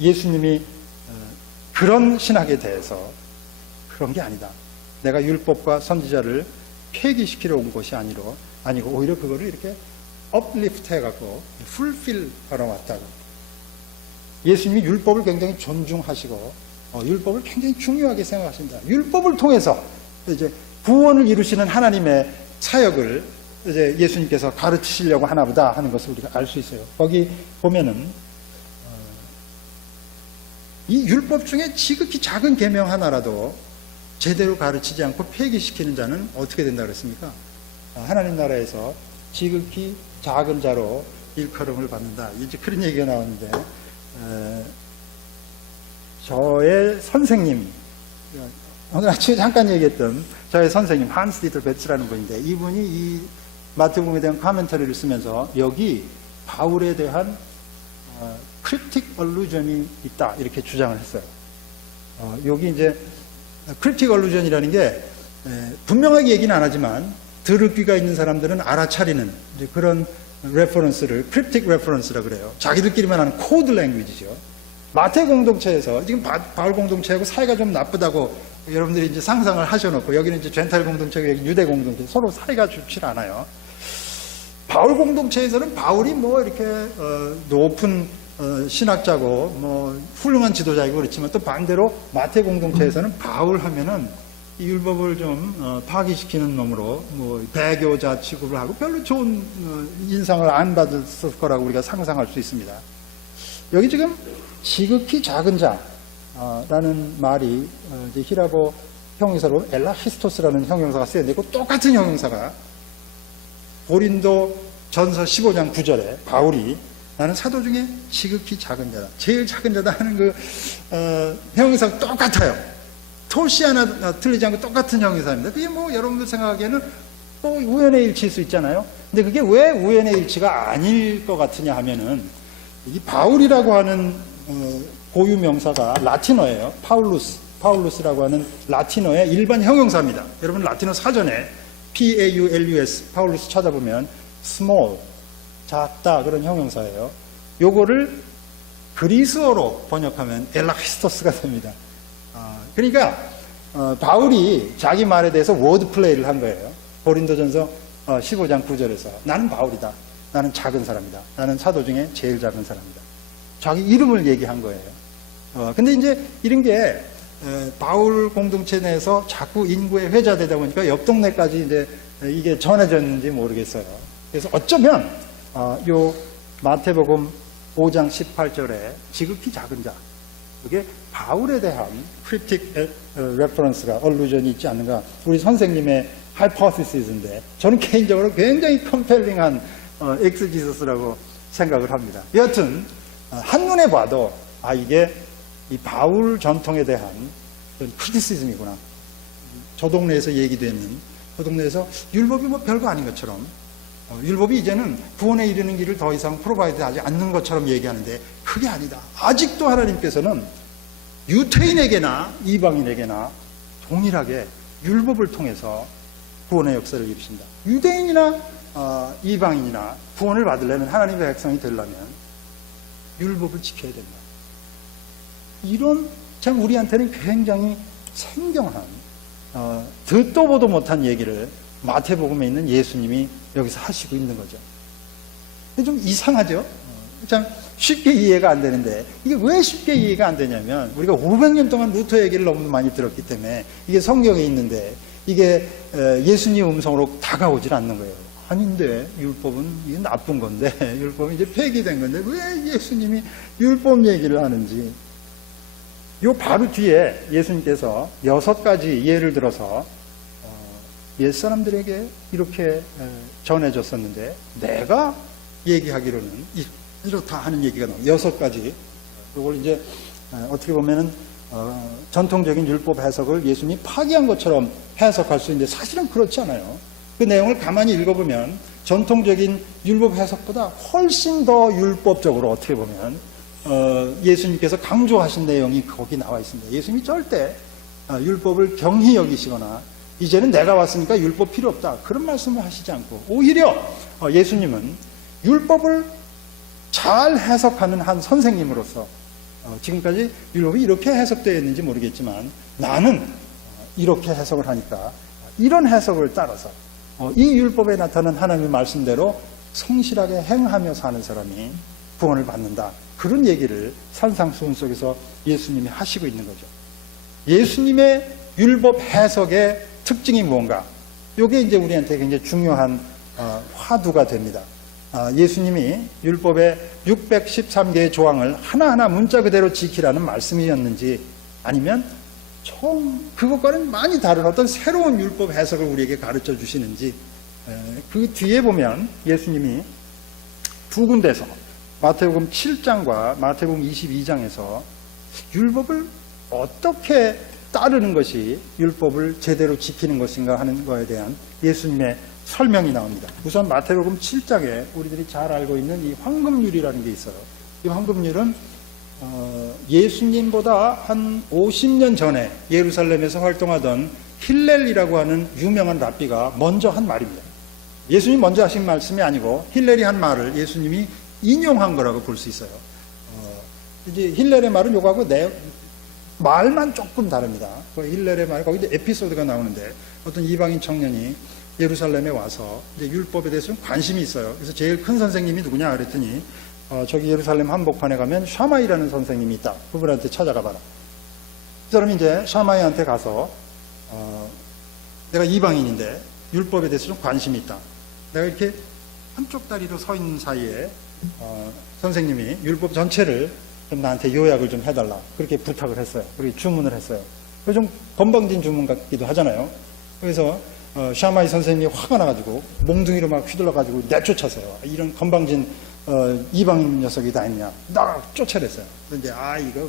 예수님이 그런 신학에 대해서 그런 게 아니다. 내가 율법과 선지자를 폐기시키러 온 것이 아니고 오히려 그거를 이렇게 업리프트 해갖고 풀필하러 왔다고. 예수님이 율법을 굉장히 존중하시고 율법을 굉장히 중요하게 생각하십니다. 율법을 통해서 이제 구원을 이루시는 하나님의 사역을 이제 예수님께서 가르치시려고 하나보다 하는 것을 우리가 알 수 있어요. 거기 보면은 이 율법 중에 지극히 작은 계명 하나라도 제대로 가르치지 않고 폐기시키는 자는 어떻게 된다 그랬습니까? 하나님 나라에서 지극히 작은 자로 일컬음을 받는다. 이제 그런 얘기가 나오는데 저의 선생님, 오늘 아침에 잠깐 얘기했던 저의 선생님 한스 디터 베츠라는 분인데 이분이 이 마태복음에 대한 코멘터리를 쓰면서 여기 바울에 대한 크립틱 얼루전이 있다 이렇게 주장을 했어요. 여기 이제 크립틱 얼루전이라는 게 분명하게 얘기는 안 하지만 들을 귀가 있는 사람들은 알아차리는 이제 그런 레퍼런스를 크립틱 레퍼런스라 그래요. 자기들끼리만 하는 코드 랭귀지죠. 마태 공동체에서 지금 바울 공동체하고 사이가 좀 나쁘다고 여러분들이 이제 상상을 하셔놓고 여기는 이제 젠탈 공동체고 여기 유대 공동체 서로 사이가 좋지 않아요. 바울 공동체에서는 바울이 뭐 이렇게 높은 신학자고 뭐 훌륭한 지도자이고 그렇지만 또 반대로 마태 공동체에서는 바울 하면은 이 율법을 좀 파기시키는 놈으로 뭐 배교자 취급을 하고 별로 좋은 인상을 안 받았을 거라고 우리가 상상할 수 있습니다. 여기 지금 지극히 작은 자라는 말이 이제 히라보 형용사로 엘라히스토스라는 형용사가 쓰여있는데 그 똑같은 형용사가 고린도 전서 15장 9절에 바울이 나는 사도 중에 지극히 작은 자다. 제일 작은 자다 하는 그 형용사가 똑같아요. 토시 하나 틀리지 않고 똑같은 형용사입니다. 그게 뭐 여러분들 생각하기에는 뭐 우연의 일치일 수 있잖아요. 근데 그게 왜 우연의 일치가 아닐 것 같으냐 하면은 이 바울이라고 하는 고유 명사가 라틴어예요. 파울루스라고 하는 라틴어의 일반 형용사입니다. 여러분 라틴어 사전에 Paulus 파울루스 찾아보면 small 작다 그런 형용사예요. 요거를 그리스어로 번역하면 엘라히스토스가 됩니다. 그러니까 바울이 자기 말에 대해서 워드 플레이를 한 거예요. 고린도전서 15장 9절에서 나는 바울이다. 나는 작은 사람이다. 나는 사도 중에 제일 작은 사람이다. 자기 이름을 얘기한 거예요. 근데 이제 이런 게 바울 공동체 내에서 자꾸 인구에 회자되다 보니까 옆 동네까지 이제 이게 전해졌는지 모르겠어요. 그래서 어쩌면 요 마태복음 5장 18절에 지극히 작은 자, 그게 바울에 대한 크리틱 레퍼런스가 얼루전이 있지 않는가. 우리 선생님의 하이포시스인데 저는 개인적으로 굉장히 컴펠링한 엑스지서스라고 생각을 합니다. 여하튼 한눈에 봐도 이게 이 바울 전통에 대한 크리티시즘이구나. 저 동네에서 얘기되는, 저 동네에서 율법이 뭐 별거 아닌 것처럼, 율법이 이제는 구원에 이르는 길을 더 이상 프로바이드하지 않는 것처럼 얘기하는데 그게 아니다. 아직도 하나님께서는 유태인에게나 이방인에게나 동일하게 율법을 통해서 구원의 역사를 이루신다. 유대인이나 이방인이나 구원을 받으려면, 하나님의 백성이 되려면 율법을 지켜야 된다. 이런 참 우리한테는 굉장히 생경한, 듣도 보도 못한 얘기를 마태복음에 있는 예수님이 여기서 하시고 있는 거죠. 좀 이상하죠? 참 쉽게 이해가 안 되는데, 이게 왜 쉽게 이해가 안 되냐면 우리가 500년 동안 루터 얘기를 너무 많이 들었기 때문에 이게 성경에 있는데 이게 예수님 음성으로 다가오질 않는 거예요. 아닌데 율법은 이게 나쁜 건데, 율법은 이제 폐기된 건데 왜 예수님이 율법 얘기를 하는지. 요 바로 뒤에 예수님께서 6가지 예를 들어서 옛사람들에게 이렇게 전해줬었는데 내가 얘기하기로는 이렇다 하는 얘기가 나와요. 6가지. 이걸 이제 어떻게 보면은 전통적인 율법 해석을 예수님이 파기한 것처럼 해석할 수 있는데 사실은 그렇지 않아요. 그 내용을 가만히 읽어보면 전통적인 율법 해석보다 훨씬 더 율법적으로 어떻게 보면 예수님께서 강조하신 내용이 거기 나와 있습니다. 예수님이 절대 율법을 경히 여기시거나 이제는 내가 왔으니까 율법 필요 없다, 그런 말씀을 하시지 않고 오히려 예수님은 율법을 잘 해석하는 한 선생님으로서 지금까지 율법이 이렇게 해석되어 있는지 모르겠지만 나는 이렇게 해석을 하니까 이런 해석을 따라서 이 율법에 나타난 하나님의 말씀대로 성실하게 행하며 사는 사람이 구원을 받는다, 그런 얘기를 산상수훈 속에서 예수님이 하시고 있는 거죠. 예수님의 율법 해석의 특징이 무언가, 이게 이제 우리한테 굉장히 중요한 화두가 됩니다. 예수님이 율법의 613개의 조항을 하나하나 문자 그대로 지키라는 말씀이었는지, 아니면 그것과는 많이 다른 어떤 새로운 율법 해석을 우리에게 가르쳐 주시는지, 그 뒤에 보면 예수님이 두 군데서 마태복음 7장과 마태복음 22장에서 율법을 어떻게 따르는 것이 율법을 제대로 지키는 것인가 하는 것에 대한 예수님의 설명이 나옵니다. 우선 마태복음 7장에 우리들이 잘 알고 있는 이 황금률이라는 게 있어요. 이 황금률은 예수님보다 한 50년 전에 예루살렘에서 활동하던 힐렐이라고 하는 유명한 랍비가 먼저 한 말입니다. 예수님이 먼저 하신 말씀이 아니고 힐렐이 한 말을 예수님이 인용한 거라고 볼 수 있어요. 이제 힐렐의 말은 요거하고 말만 조금 다릅니다. 그 힐렐의 말, 거기도 에피소드가 나오는데 어떤 이방인 청년이 예루살렘에 와서 이제 율법에 대해서 좀 관심이 있어요. 그래서 제일 큰 선생님이 누구냐 그랬더니 저기 예루살렘 한복판에 가면 샤마이라는 선생님이 있다. 그분한테 찾아가 봐라. 그 사람이 이제 샤마이한테 가서 내가 이방인인데 율법에 대해서 좀 관심이 있다. 내가 이렇게 한쪽 다리로 서 있는 사이에 선생님이 율법 전체를 좀 나한테 요약을 좀 해달라, 그렇게 부탁을 했어요. 그리고 주문을 했어요. 좀 건방진 주문 같기도 하잖아요. 그래서 샤마이 선생님이 화가 나가지고 몽둥이로 막 휘둘러가지고 내쫓았어요. 이런 건방진 이방인 녀석이 다 있냐, 나 쫓아냈어요. 그런데 이거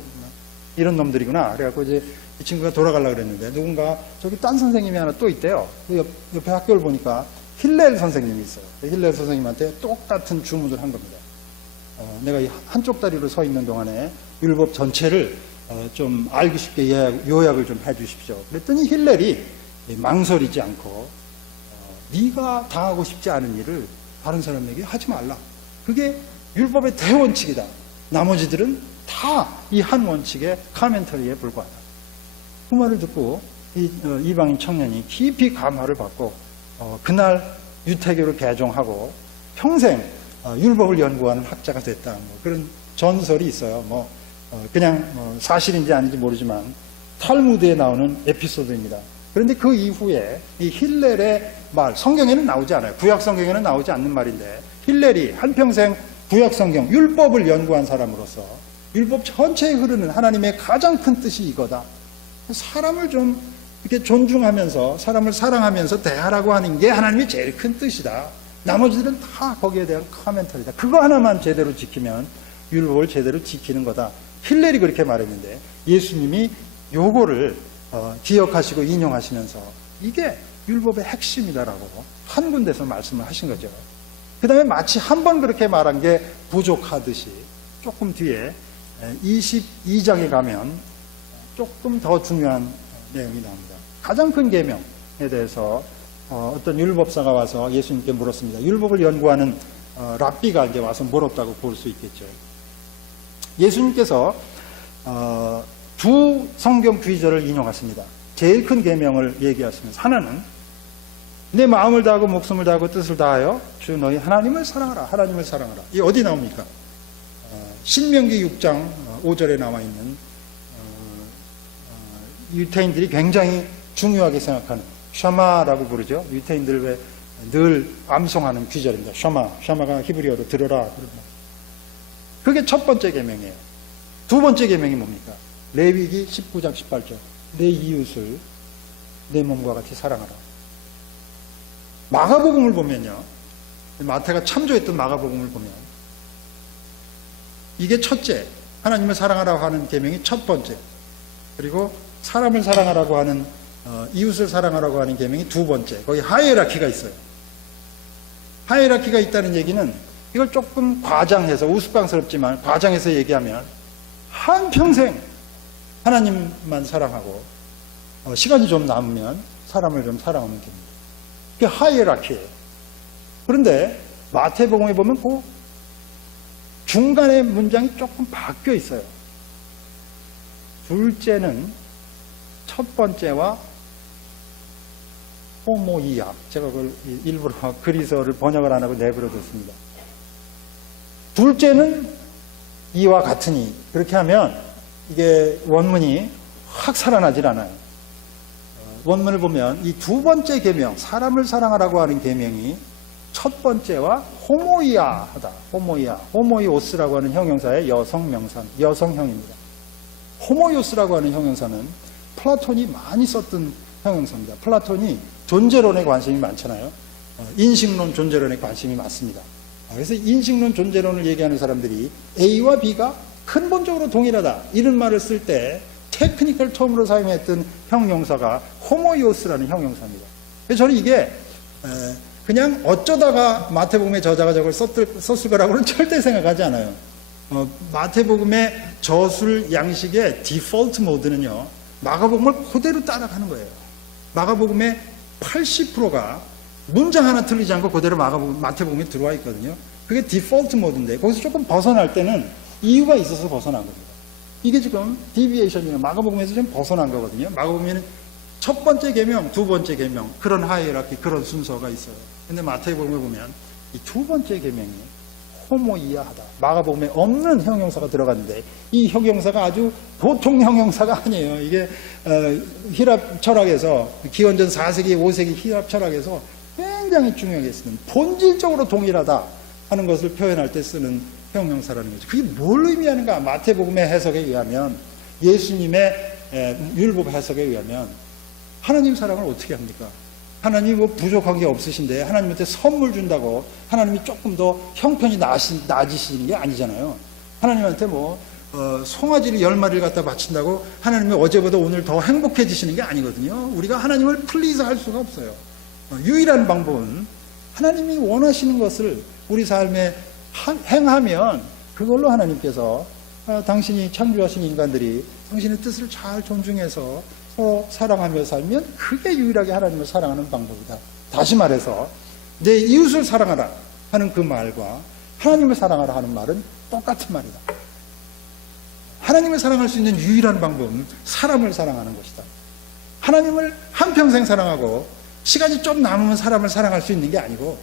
이런 놈들이구나. 그래갖고 이제 이 친구가 돌아가려고 그랬는데 누군가 저기 딴 선생님이 하나 또 있대요. 그 옆에 학교를 보니까 힐렐 선생님이 있어요. 힐렐 선생님한테 똑같은 주문을 한 겁니다. 내가 이 한쪽 다리로 서 있는 동안에 율법 전체를 좀 알기 쉽게 요약을 좀 해주십시오. 그랬더니 힐렐이 망설이지 않고 네가 당하고 싶지 않은 일을 다른 사람에게 하지 말라. 그게 율법의 대원칙이다. 나머지들은 다 이 한 원칙의 카멘터리에 불과하다. 그 말을 듣고 이방인 청년이 깊이 감화를 받고 그날 유태교를 개종하고 평생 율법을 연구하는 학자가 됐다. 그런 전설이 있어요. 그냥 사실인지 아닌지 모르지만 탈무드에 나오는 에피소드입니다. 그런데 그 이후에 이 힐렐의 말, 성경에는 나오지 않아요. 구약 성경에는 나오지 않는 말인데 힐레리 한평생 구약성경 율법을 연구한 사람으로서 율법 전체에 흐르는 하나님의 가장 큰 뜻이 이거다. 사람을 좀 이렇게 존중하면서 사람을 사랑하면서 대하라고 하는 게 하나님의 제일 큰 뜻이다. 나머지들은 다 거기에 대한 커멘터리다. 그거 하나만 제대로 지키면 율법을 제대로 지키는 거다. 힐레리 그렇게 말했는데 예수님이 요거를 기억하시고 인용하시면서 이게 율법의 핵심이다라고 한 군데서 말씀을 하신 거죠. 그 다음에 마치 한 번 그렇게 말한 게 부족하듯이 조금 뒤에 22장에 가면 조금 더 중요한 내용이 나옵니다. 가장 큰 계명에 대해서 어떤 율법사가 와서 예수님께 물었습니다. 율법을 연구하는 랍비가 이제 와서 물었다고 볼 수 있겠죠. 예수님께서 두 성경 구절을 인용하십니다. 제일 큰 계명을 얘기하시면서 하나는 내 마음을 다하고 목숨을 다하고 뜻을 다하여 주 너희 하나님을 사랑하라. 하나님을 사랑하라. 이게 어디 나옵니까? 신명기 6장 5절에 나와 있는 유태인들이 굉장히 중요하게 생각하는 샤마라고 부르죠. 유태인들 왜 늘 암송하는 귀절입니다. 샤마가 히브리어로 들어라. 그게 첫 번째 계명이에요. 두 번째 계명이 뭡니까? 레위기 19장 18절. 내 이웃을 내 몸과 같이 사랑하라. 마가복음을 보면요. 마태가 참조했던 마가복음을 보면 이게 첫째, 하나님을 사랑하라고 하는 계명이 첫 번째. 그리고 사람을 사랑하라고 하는 이웃을 사랑하라고 하는 계명이 두 번째. 거기 하이에라키가 있어요. 하이에라키가 있다는 얘기는 이걸 조금 과장해서 우스꽝스럽지만 과장해서 얘기하면 한평생 하나님만 사랑하고 시간이 좀 남으면 사람을 좀 사랑하면 됩니다. 그게 하이에라키예요. 그런데 마태복음에 보면 그 중간에 문장이 조금 바뀌어 있어요. 둘째는 첫 번째와 호모이아. 제가 그걸 일부러 그리스어를 번역을 안 하고 내버려뒀습니다. 둘째는 이와 같으니. 그렇게 하면 이게 원문이 확 살아나질 않아요. 원문을 보면 이 두 번째 계명, 사람을 사랑하라고 하는 계명이 첫 번째와 호모이아하다. 호모이오스라고 하는 형용사의 여성형입니다. 호모이오스라고 하는 형용사는 플라톤이 많이 썼던 형용사입니다. 플라톤이 존재론에 관심이 많잖아요. 인식론, 존재론에 관심이 많습니다. 그래서 인식론, 존재론을 얘기하는 사람들이 A와 B가 근본적으로 동일하다. 이런 말을 쓸 때 테크니컬 텀으로 사용했던 형용사가 호모이오스라는 형용사입니다. 그래서 저는 이게 그냥 어쩌다가 마태복음의 저자가 저걸 썼을 거라고는 절대 생각하지 않아요. 마태복음의 저술 양식의 디폴트 모드는요, 마가복음을 그대로 따라가는 거예요. 마가복음의 80%가 문장 하나 틀리지 않고 그대로 마태복음에 들어와 있거든요. 그게 디폴트 모드인데 거기서 조금 벗어날 때는 이유가 있어서 벗어난 겁니다. 이게 지금 디비에이션이나 마가복음에서 좀 벗어난 거거든요. 마가복음에는 첫 번째 계명, 두 번째 계명, 그런 하이에라키, 그런 순서가 있어요. 근데 마태복음에 보면 이 두 번째 계명이 호모이아하다. 마가복음에 없는 형용사가 들어갔는데 이 형용사가 아주 보통 형용사가 아니에요. 이게 히랍 철학에서 기원전 4세기, 5세기 히랍 철학에서 굉장히 중요하게 쓰는 본질적으로 동일하다 하는 것을 표현할 때 쓰는 형용사라는 거죠. 그게 뭘 의미하는가? 마태복음의 해석에 의하면, 예수님의 율법 해석에 의하면 하나님 사랑을 어떻게 합니까? 하나님이 뭐 부족한 게 없으신데 하나님한테 선물 준다고 하나님이 조금 더 형편이 나아지시는 게 아니잖아요. 하나님한테 뭐 송아지를 10마리를 갖다 바친다고 하나님이 어제보다 오늘 더 행복해지시는 게 아니거든요. 우리가 하나님을 플리즈 할 수가 없어요. 유일한 방법은 하나님이 원하시는 것을 우리 삶에 행하면 그걸로 하나님께서 당신이 창조하신 인간들이 당신의 뜻을 잘 존중해서 서로 사랑하며 살면 그게 유일하게 하나님을 사랑하는 방법이다. 다시 말해서 내 이웃을 사랑하라 하는 그 말과 하나님을 사랑하라 하는 말은 똑같은 말이다. 하나님을 사랑할 수 있는 유일한 방법은 사람을 사랑하는 것이다. 하나님을 한평생 사랑하고 시간이 좀 남으면 사람을 사랑할 수 있는 게 아니고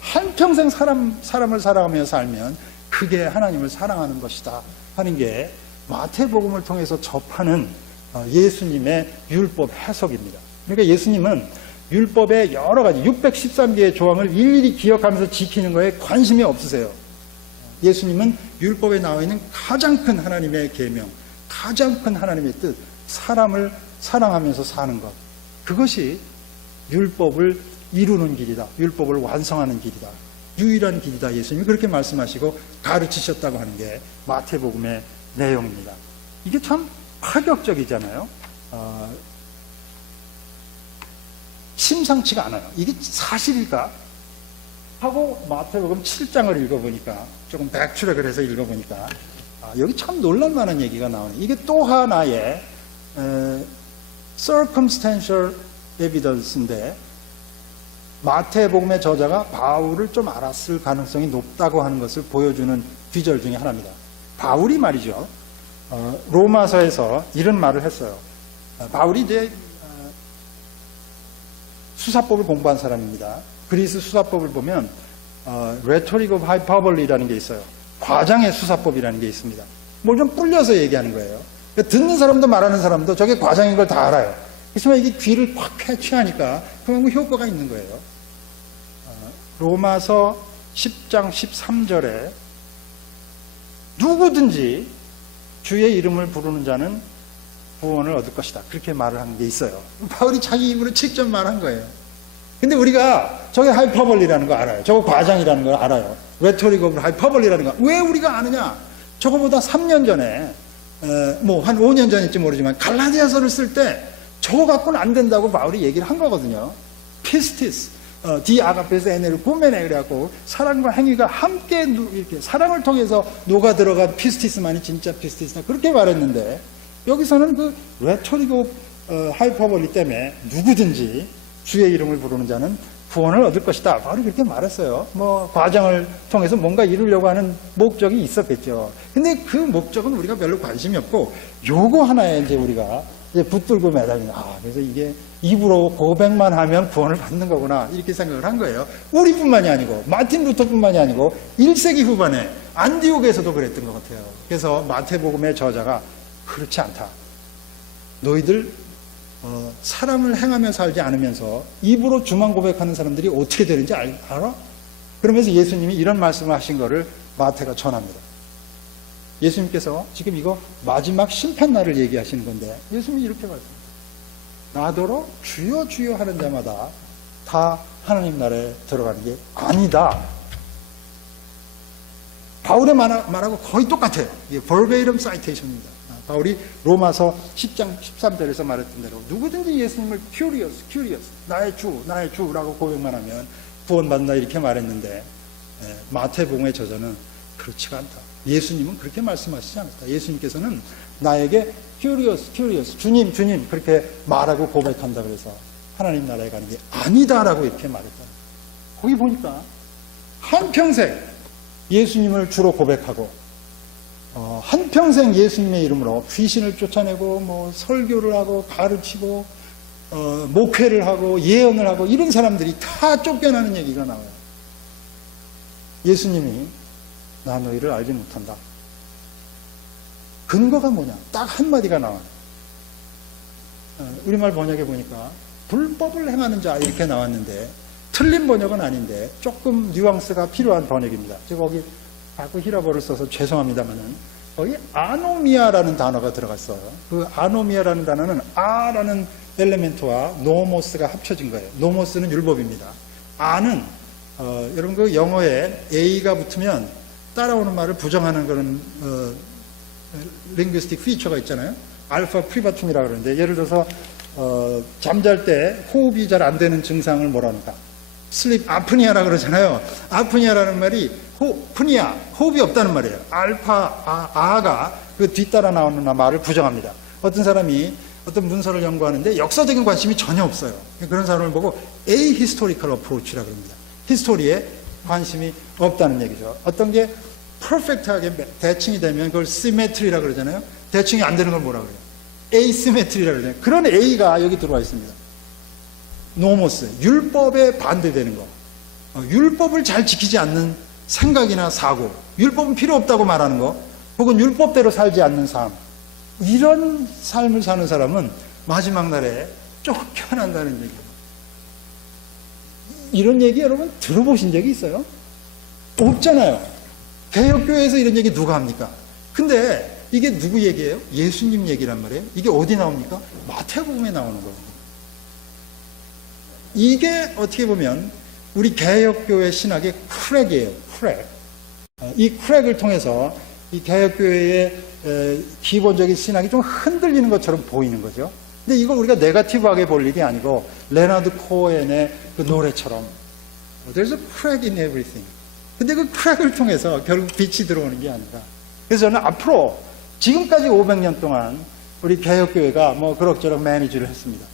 한평생 사람을 사랑하며 살면 그게 하나님을 사랑하는 것이다 하는 게 마태복음을 통해서 접하는 예수님의 율법 해석입니다. 그러니까 예수님은 율법의 여러 가지 613개의 조항을 일일이 기억하면서 지키는 거에 관심이 없으세요. 예수님은 율법에 나와 있는 가장 큰 하나님의 계명, 가장 큰 하나님의 뜻, 사람을 사랑하면서 사는 것, 그것이 율법을 이루는 길이다, 율법을 완성하는 길이다, 유일한 길이다. 예수님이 그렇게 말씀하시고 가르치셨다고 하는 게 마태복음의 내용입니다. 이게 참 파격적이잖아요. 심상치가 않아요. 이게 사실일까? 하고 마태복음 7장을 읽어보니까, 조금 백출액을 해서 읽어보니까 여기 참 놀랄만한 얘기가 나오네. 이게 또 하나의 circumstantial evidence인데, 마태복음의 저자가 바울을 좀 알았을 가능성이 높다고 하는 것을 보여주는 귀절 중에 하나입니다. 바울이 말이죠, 로마서에서 이런 말을 했어요. 바울이 이제 수사법을 공부한 사람입니다. 그리스 수사법을 보면 rhetoric of hyperbole라는 게 있어요. 과장의 수사법이라는 게 있습니다. 뭘 좀 불려서 얘기하는 거예요. 그러니까 듣는 사람도 말하는 사람도 저게 과장인 걸 다 알아요. 그렇지만 이게 귀를 꽉 캐치하니까 그만큼 효과가 있는 거예요. 로마서 10장 13절에 누구든지 주의 이름을 부르는 자는 구원을 얻을 것이다, 그렇게 말을 한 게 있어요. 바울이 자기 입으로 직접 말한 거예요. 근데 우리가 저게 하이퍼볼리라는 거 알아요. 저거 과장이라는 걸 알아요. 레토릭 오브 하이퍼볼리라는 거. 왜 우리가 아느냐? 저거보다 3년 전에 뭐 한 5년 전일지 모르지만 갈라디아서를 쓸 때 저거 갖고는 안 된다고 바울이 얘기를 한 거거든요. 피스티스, 디 아가페스 에네를 구메네, 그래갖고 사랑과 행위가 함께 이렇게 사랑을 통해서 녹아 들어간 피스티스만이 진짜 피스티스다, 그렇게 말했는데, 여기서는 그 레토릭 오브 하이퍼볼리 때문에 누구든지 주의 이름을 부르는 자는 구원을 얻을 것이다, 바로 그렇게 말했어요. 뭐 과정을 통해서 뭔가 이루려고 하는 목적이 있었겠죠. 근데 그 목적은 우리가 별로 관심이 없고, 요거 하나에 이제 우리가 이제 붙들고 매달리는, 그래서 이게 입으로 고백만 하면 구원을 받는 거구나, 이렇게 생각을 한 거예요. 우리뿐만이 아니고 마틴 루터뿐만이 아니고 1세기 후반에 안디옥에서도 그랬던 것 같아요. 그래서 마태복음의 저자가 그렇지 않다, 너희들 사랑을 행하며 살지 않으면서 입으로 주만 고백하는 사람들이 어떻게 되는지 알아? 그러면서 예수님이 이런 말씀을 하신 거를 마태가 전합니다. 예수님께서 지금 이거 마지막 심판날을 얘기하시는 건데, 예수님이 이렇게 말씀합니다. 나더러 주여 주여 하는 자마다 다 하나님 나라에 들어가는 게 아니다. 바울의 말하고 거의 똑같아요. 이게 verbatim citation입니다. 바울이 로마서 10장 13절에서 말했던 대로 누구든지 예수님을 curious, 나의 주라고 고백만 하면 구원받는다, 이렇게 말했는데, 마태복음의 저자는 그렇지가 않다. 예수님은 그렇게 말씀하시지 않았다. 예수님께서는 나에게 curious, 주님 그렇게 말하고 고백한다 그래서 하나님 나라에 가는 게 아니다라고 이렇게 말했다. 거기 보니까 한평생 예수님을 주로 고백하고, 한평생 예수님의 이름으로 귀신을 쫓아내고, 뭐 설교를 하고 가르치고, 목회를 하고 예언을 하고, 이런 사람들이 다 쫓겨나는 얘기가 나와요. 예수님이 나 너희를 알지 못한다. 근거가 뭐냐? 딱 한마디가 나와요. 우리말 번역에 보니까 불법을 행하는 자, 이렇게 나왔는데 틀린 번역은 아닌데 조금 뉘앙스가 필요한 번역입니다. 제가 거기 자꾸 히라보를 써서 죄송합니다만은 거기 아노미아라는 단어가 들어갔어요. 그 아노미아라는 단어는 아라는 엘레멘트와 노모스가 합쳐진 거예요. 노모스는 율법입니다. 아는 여러분 그 영어에 A가 붙으면 따라오는 말을 부정하는 그런 링귀스틱 피처가 있잖아요. 알파 프리바툼이라고 그러는데, 예를 들어서 잠잘 때 호흡이 잘 안 되는 증상을 뭐라 합니까? 슬립 아프니아라고 그러잖아요. 아프니아라는 말이 푸니아, 호흡이 없다는 말이에요. 알파 아가 그 뒤따라 나오는 말을 부정합니다. 어떤 사람이 어떤 문서를 연구하는데 역사적인 관심이 전혀 없어요. 그런 사람을 보고 ahistorical approach라고 합니다. 히스토리에 관심이 없다는 얘기죠. 어떤 게 퍼펙트하게 대칭이 되면 그걸 시메트리라고 그러잖아요. 대칭이 안 되는 걸 뭐라고 그래요? 에이시메트리라고 그러잖아요. 그런 A가 여기 들어와 있습니다. 노모스, 율법에 반대되는 거. 율법을 잘 지키지 않는 생각이나 사고, 율법은 필요 없다고 말하는 거, 혹은 율법대로 살지 않는 삶. 이런 삶을 사는 사람은 마지막 날에 쫓겨난다는 얘기예요. 이런 얘기 여러분 들어보신 적이 있어요? 없잖아요. 개혁교회에서 이런 얘기 누가 합니까? 근데 이게 누구 얘기예요? 예수님 얘기란 말이에요. 이게 어디 나옵니까? 마태복음에 나오는 거예요. 이게 어떻게 보면 우리 개혁교회 신학의 크랙이에요. 크랙. 이 크랙을 통해서 이 개혁교회의 기본적인 신학이 좀 흔들리는 것처럼 보이는 거죠. 근데 이걸 우리가 네거티브하게 볼 일이 아니고 레나드 코엔의 그 노래처럼 There's a crack in everything. 근데 그 크랙을 통해서 결국 빛이 들어오는 게 아니라, 그래서 저는 앞으로 지금까지 500년 동안 우리 개혁교회가 뭐 그럭저럭 매니지를 했습니다.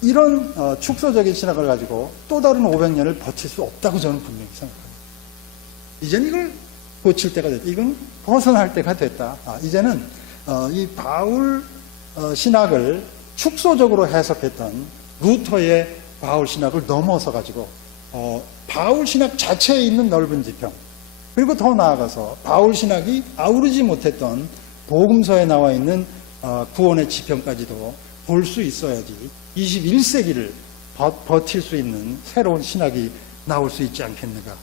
이런 축소적인 신학을 가지고 또 다른 500년을 버틸 수 없다고 저는 분명히 생각합니다. 이제는 이걸 고칠 때가 됐다. 이건 벗어날 때가 됐다. 이제는 이 바울 신학을 축소적으로 해석했던 루터의 바울 신학을 넘어서 가지고 바울 신학 자체에 있는 넓은 지평, 그리고 더 나아가서 바울 신학이 아우르지 못했던 복음서에 나와 있는 구원의 지평까지도 볼 수 있어야지 21세기를 버틸 수 있는 새로운 신학이 나올 수 있지 않겠는가.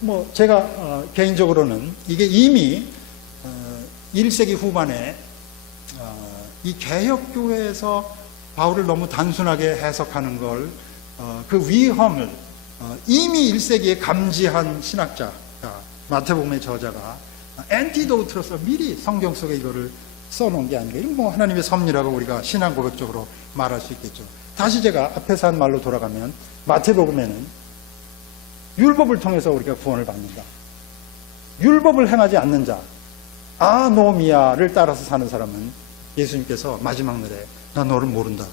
뭐 제가 개인적으로는 이게 이미 1세기 후반에 이 개혁교회에서 바울을 너무 단순하게 해석하는 걸 그 위험을 이미 1세기에 감지한 신학자가, 마태복음의 저자가 엔티도트로서 미리 성경 속에 이거를 써놓은 게 아닌가. 이건 뭐 하나님의 섭리라고 우리가 신앙 고백적으로 말할 수 있겠죠. 다시 제가 앞에서 한 말로 돌아가면 마태복음에는 율법을 통해서 우리가 구원을 받는다. 율법을 행하지 않는 자, 아노미아를 따라서 사는 사람은 예수님께서 마지막 날에 나 너를 모른다.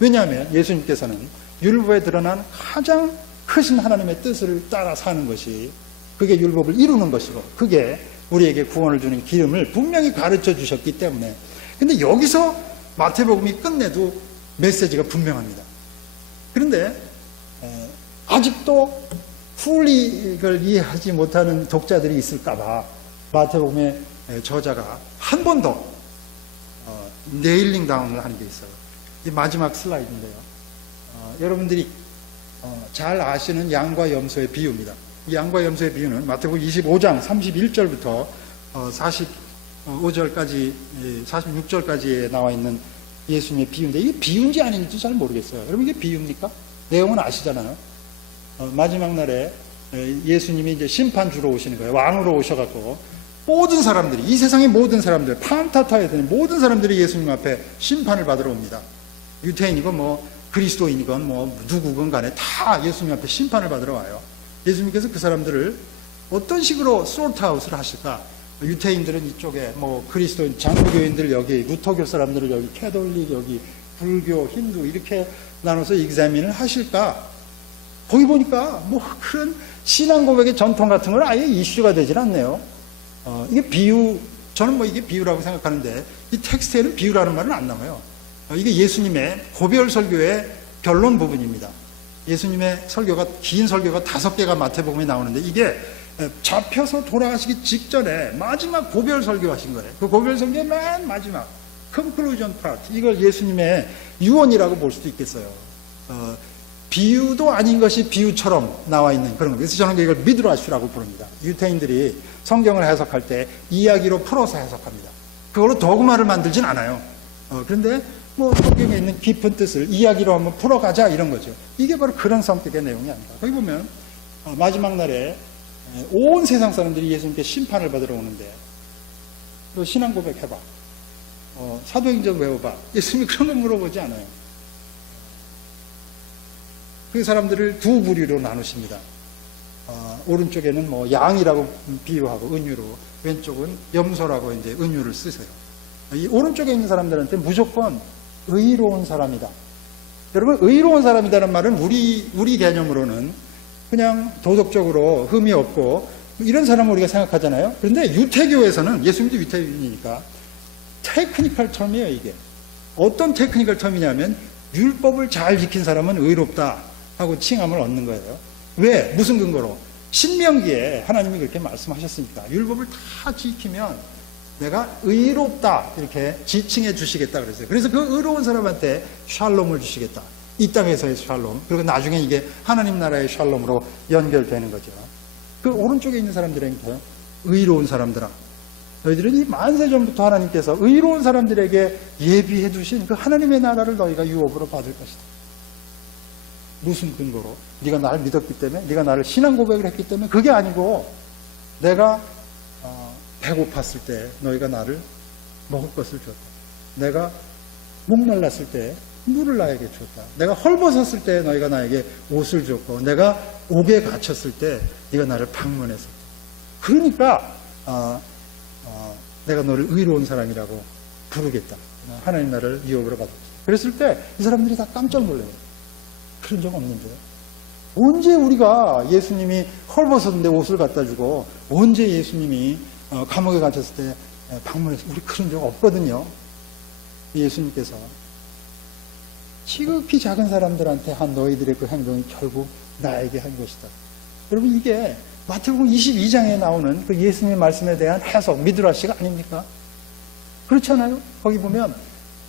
왜냐하면 예수님께서는 율법에 드러난 가장 크신 하나님의 뜻을 따라 사는 것이, 그게 율법을 이루는 것이고, 그게 우리에게 구원을 주는 기름을 분명히 가르쳐 주셨기 때문에. 근데 여기서 마태복음이 끝내도 메시지가 분명합니다. 그런데 아직도 풀리 이걸 이해하지 못하는 독자들이 있을까봐 마태복음의 저자가 한 번 더 네일링 다운을 하는 게 있어요. 이 마지막 슬라이드인데요. 여러분들이 잘 아시는 양과 염소의 비유입니다. 이 양과 염소의 비유는 마태복음 25장 31절부터 45절까지 46절까지에 나와 있는 예수님의 비유인데, 이게 비유인지 아닌지 잘 모르겠어요. 여러분, 이게 비유입니까? 내용은 아시잖아요. 마지막 날에 예수님이 이제 심판 주러 오시는 거예요. 왕으로 오셔갖고 모든 사람들이, 이 세상의 모든 사람들, 판타타에 드는 모든 사람들이 예수님 앞에 심판을 받으러 옵니다. 유태인이건 뭐 그리스도인이건 뭐 누구건 간에 다 예수님 앞에 심판을 받으러 와요. 예수님께서 그 사람들을 어떤 식으로 솔트아웃을 하실까? 유태인들은 이쪽에, 뭐 그리스도인 장로교인들 여기, 루터교 사람들을 여기, 캐톨릭 여기, 불교, 힌두 이렇게 나눠서 익자민을 하실까? 거기 보니까 뭐 그런 신앙 고백의 전통 같은 건 아예 이슈가 되질 않네요. 이게 비유, 저는 뭐 이게 비유라고 생각하는데 이 텍스트에는 비유라는 말은 안 나와요. 이게 예수님의 고별 설교의 결론 부분입니다. 예수님의 설교가, 긴 설교가 5개가 마태복음에 나오는데, 이게 잡혀서 돌아가시기 직전에 마지막 고별 설교하신 거예요. 그 고별 설교의 맨 마지막 conclusion part, 이걸 예수님의 유언이라고 볼 수도 있겠어요. 비유도 아닌 것이 비유처럼 나와 있는 그런 거예요. 그래서 저는 이걸 미드라슈라고 부릅니다. 유태인들이 성경을 해석할 때 이야기로 풀어서 해석합니다. 그걸로 도구마를 만들진 않아요. 그런데 뭐 성경에 있는 깊은 뜻을 이야기로 한번 풀어가자, 이런 거죠. 이게 바로 그런 성격의 내용이 아닌가. 거기 보면 마지막 날에 온 세상 사람들이 예수님께 심판을 받으러 오는데, 너 신앙 고백해봐, 사도행전 외워봐. 예수님이 그런 거 물어보지 않아요. 그 사람들을 두 부류로 나누십니다. 오른쪽에는 뭐 양이라고 비유하고 은유로, 왼쪽은 염소라고 이제 은유를 쓰세요. 이 오른쪽에 있는 사람들한테 무조건 의로운 사람이다. 여러분, 의로운 사람이다는 말은 우리 개념으로는 그냥 도덕적으로 흠이 없고 이런 사람을 우리가 생각하잖아요. 그런데 유태교에서는, 예수님도 유태인이니까 테크니컬 텀이에요. 이게 어떤 테크니컬 텀이냐면 율법을 잘 지킨 사람은 의롭다 하고 칭함을 얻는 거예요. 왜? 무슨 근거로? 신명기에 하나님이 그렇게 말씀하셨으니까. 율법을 다 지키면 내가 의롭다 이렇게 지칭해 주시겠다 그랬어요. 그래서 그 의로운 사람한테 샬롬을 주시겠다. 이 땅에서의 샬롬, 그리고 나중에 이게 하나님 나라의 샬롬으로 연결되는 거죠. 그 오른쪽에 있는 사람들에게 의로운 사람들아, 너희들은 이 만세 전부터 하나님께서 의로운 사람들에게 예비해 두신 그 하나님의 나라를 너희가 유업으로 받을 것이다. 무슨 근거로? 네가 나를 믿었기 때문에, 네가 나를 신앙 고백을 했기 때문에? 그게 아니고, 내가 배고팠을 때 너희가 나를 먹을 것을 줬다. 내가 목말랐을 때 물을 나에게 줬다. 내가 헐벗었을 때 너희가 나에게 옷을 줬고, 내가 옥에 갇혔을 때 네가 나를 방문했었다. 그러니까 내가 너를 의로운 사람이라고 부르겠다. 하나님 나라를 유업으로 받았다. 그랬을 때 이 사람들이 다 깜짝 놀라요. 그런 적 없는데요. 언제 우리가 예수님이 헐벗었는데 옷을 갖다 주고, 언제 예수님이 감옥에 갇혔을 때 방문해서, 우리 그런 적 없거든요. 예수님께서 지극히 작은 사람들한테 한 너희들의 그 행동이 결국 나에게 한 것이다. 여러분, 이게 마태복음 22장에 나오는 그 예수님의 말씀에 대한 해석, 미드라시가 아닙니까? 그렇잖아요. 거기 보면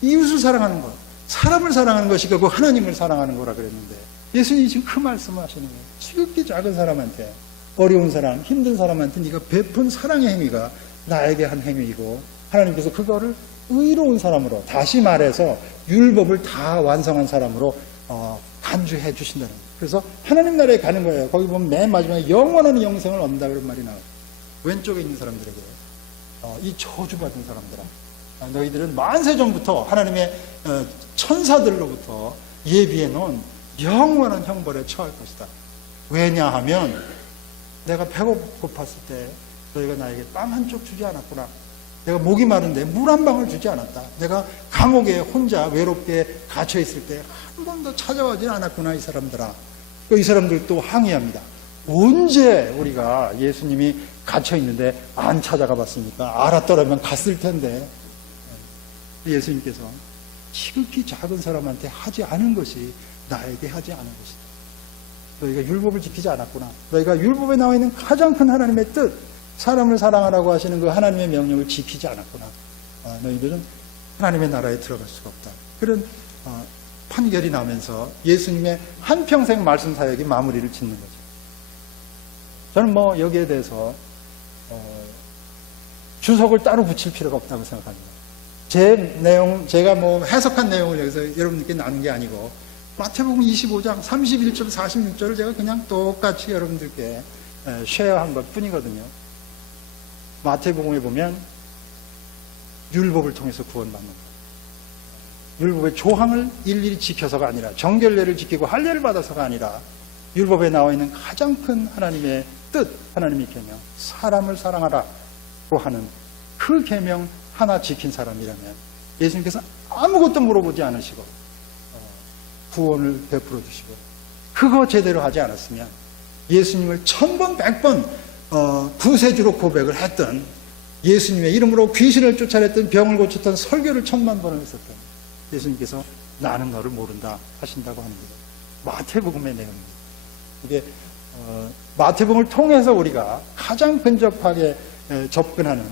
이웃을 사랑하는 것, 사람을 사랑하는 것이 결국 하나님을 사랑하는 거라 그랬는데, 예수님이 지금 그 말씀을 하시는 거예요. 지극히 작은 사람한테, 어려운 사람, 힘든 사람한테 네가 베푼 사랑의 행위가 나에게 한 행위이고, 하나님께서 그거를 의로운 사람으로, 다시 말해서 율법을 다 완성한 사람으로 간주해 주신다는 거예요. 그래서 하나님 나라에 가는 거예요. 거기 보면 맨 마지막에 영원한 영생을 얻는다 그런 말이 나와요. 왼쪽에 있는 사람들에게 이 저주받은 사람들아, 너희들은 만세 전부터 하나님의 천사들로부터 예비해 놓은 영원한 형벌에 처할 것이다. 왜냐하면 내가 배고팠을 때 너희가 나에게 빵 한 쪽 주지 않았구나. 내가 목이 마른데 물 한 방울 주지 않았다. 내가 감옥에 혼자 외롭게 갇혀 있을 때 한 번도 찾아오지 않았구나, 이 사람들아. 이 사람들 또 항의합니다. 언제 우리가 예수님이 갇혀 있는데 안 찾아가 봤습니까? 알았더라면 갔을 텐데. 예수님께서 지극히 작은 사람한테 하지 않은 것이 나에게 하지 않은 것이다. 너희가 율법을 지키지 않았구나. 너희가 율법에 나와 있는 가장 큰 하나님의 뜻, 사람을 사랑하라고 하시는 그 하나님의 명령을 지키지 않았구나. 너희들은 하나님의 나라에 들어갈 수가 없다. 그런 판결이 나면서 예수님의 한평생 말씀 사역이 마무리를 짓는 거죠. 저는 여기에 대해서 주석을 따로 붙일 필요가 없다고 생각합니다. 제가 해석한 내용을 여기서 여러분들께 나눈 게 아니고, 마태복음 25장 31절, 46절을 제가 그냥 똑같이 여러분들께 쉐어한 것 뿐이거든요. 마태복음에 보면 율법을 통해서 구원받는다. 율법의 조항을 일일이 지켜서가 아니라, 정결례를 지키고 할례를 받아서가 아니라, 율법에 나와 있는 가장 큰 하나님의 뜻, 하나님의 계명, 사람을 사랑하라고 하는 그 계명 하나 지킨 사람이라면 예수님께서 아무것도 물어보지 않으시고 구원을 베풀어 주시고, 그거 제대로 하지 않았으면 예수님을 1000번 100번 구세주로 고백을 했던, 예수님의 이름으로 귀신을 쫓아냈던, 병을 고쳤던, 설교를 1000만 번을 했었던 예수님께서 나는 너를 모른다 하신다고 합니다. 마태복음의 내용입니다. 이게 마태복음을 통해서 우리가 가장 근접하게 접근하는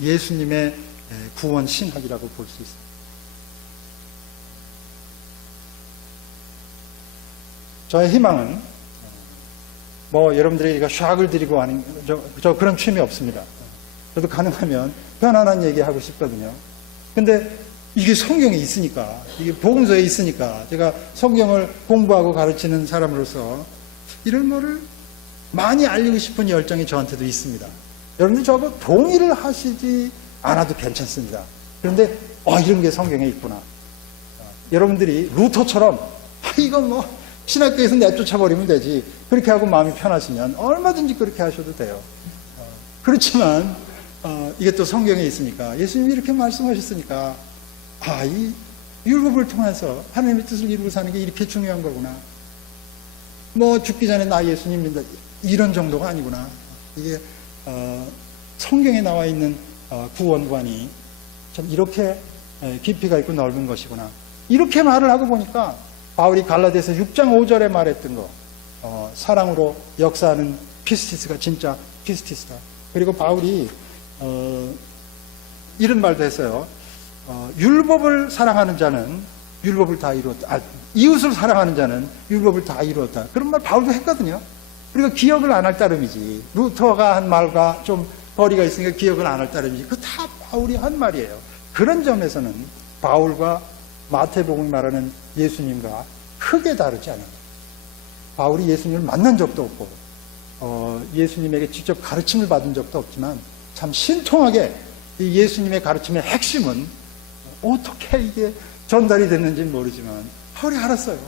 예수님의 구원 신학이라고 볼 수 있습니다. 저의 희망은 여러분들이 샥을 드리고 하는 저 그런 취미 없습니다. 저도 가능하면 편안한 얘기하고 싶거든요. 근데 이게 성경에 있으니까, 이게 복음서에 있으니까, 제가 성경을 공부하고 가르치는 사람으로서 이런 거를 많이 알리고 싶은 열정이 저한테도 있습니다. 여러분들 저하고 동의를 하시지 않아도 괜찮습니다. 그런데 이런 게 성경에 있구나. 여러분들이 루터처럼 이건 신학교에서 내쫓아버리면 되지, 그렇게 하고 마음이 편하시면 얼마든지 그렇게 하셔도 돼요. 그렇지만 이게 또 성경에 있으니까, 예수님이 이렇게 말씀하셨으니까, 이 율법을 통해서 하나님의 뜻을 이루고 사는 게 이렇게 중요한 거구나. 죽기 전에 나 예수님 믿는다, 이런 정도가 아니구나. 이게 성경에 나와 있는 구원관이 참 이렇게 깊이가 있고 넓은 것이구나. 이렇게 말을 하고 보니까 바울이 갈라디아서 6장 5절에 말했던 거, 사랑으로 역사하는 피스티스가 진짜 피스티스다. 그리고 바울이 이런 말도 했어요. 율법을 사랑하는 자는 율법을 다 이루었다. 이웃을 사랑하는 자는 율법을 다 이루었다. 그런 말 바울도 했거든요. 우리가 기억을 안 할 따름이지. 루터가 한 말과 좀 거리가 있으니까 기억을 안 할 따름이지. 그거 다 바울이 한 말이에요. 그런 점에서는 바울과 마태복음이 말하는 예수님과 크게 다르지 않아요. 바울이 예수님을 만난 적도 없고 예수님에게 직접 가르침을 받은 적도 없지만 참 신통하게 이 예수님의 가르침의 핵심은 어떻게 이게 전달이 됐는지 모르지만 바울이 알았어요.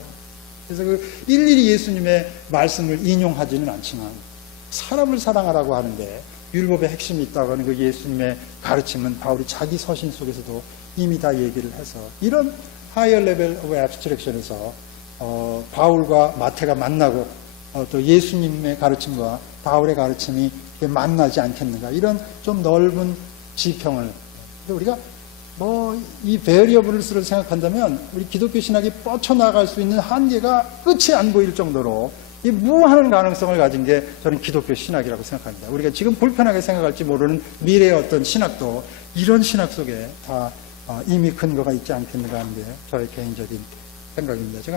그래서 일일이 예수님의 말씀을 인용하지는 않지만 사람을 사랑하라고 하는데 율법의 핵심이 있다고 하는 그 예수님의 가르침은 바울이 자기 서신 속에서도 이미 다 얘기를 해서 이런 higher level of abstraction에서 바울과 마태가 만나고 또 예수님의 가르침과 바울의 가르침이 만나지 않겠는가 이런 좀 넓은 지평을 우리가 이 베리어블스를 생각한다면 우리 기독교 신학이 뻗쳐나갈 수 있는 한계가 끝이 안 보일 정도로 이 무한한 가능성을 가진 게 저는 기독교 신학이라고 생각합니다. 우리가 지금 불편하게 생각할지 모르는 미래의 어떤 신학도 이런 신학 속에 다 이미 근거가 있지 않겠는가 하는 게 저의 개인적인 생각입니다. 제가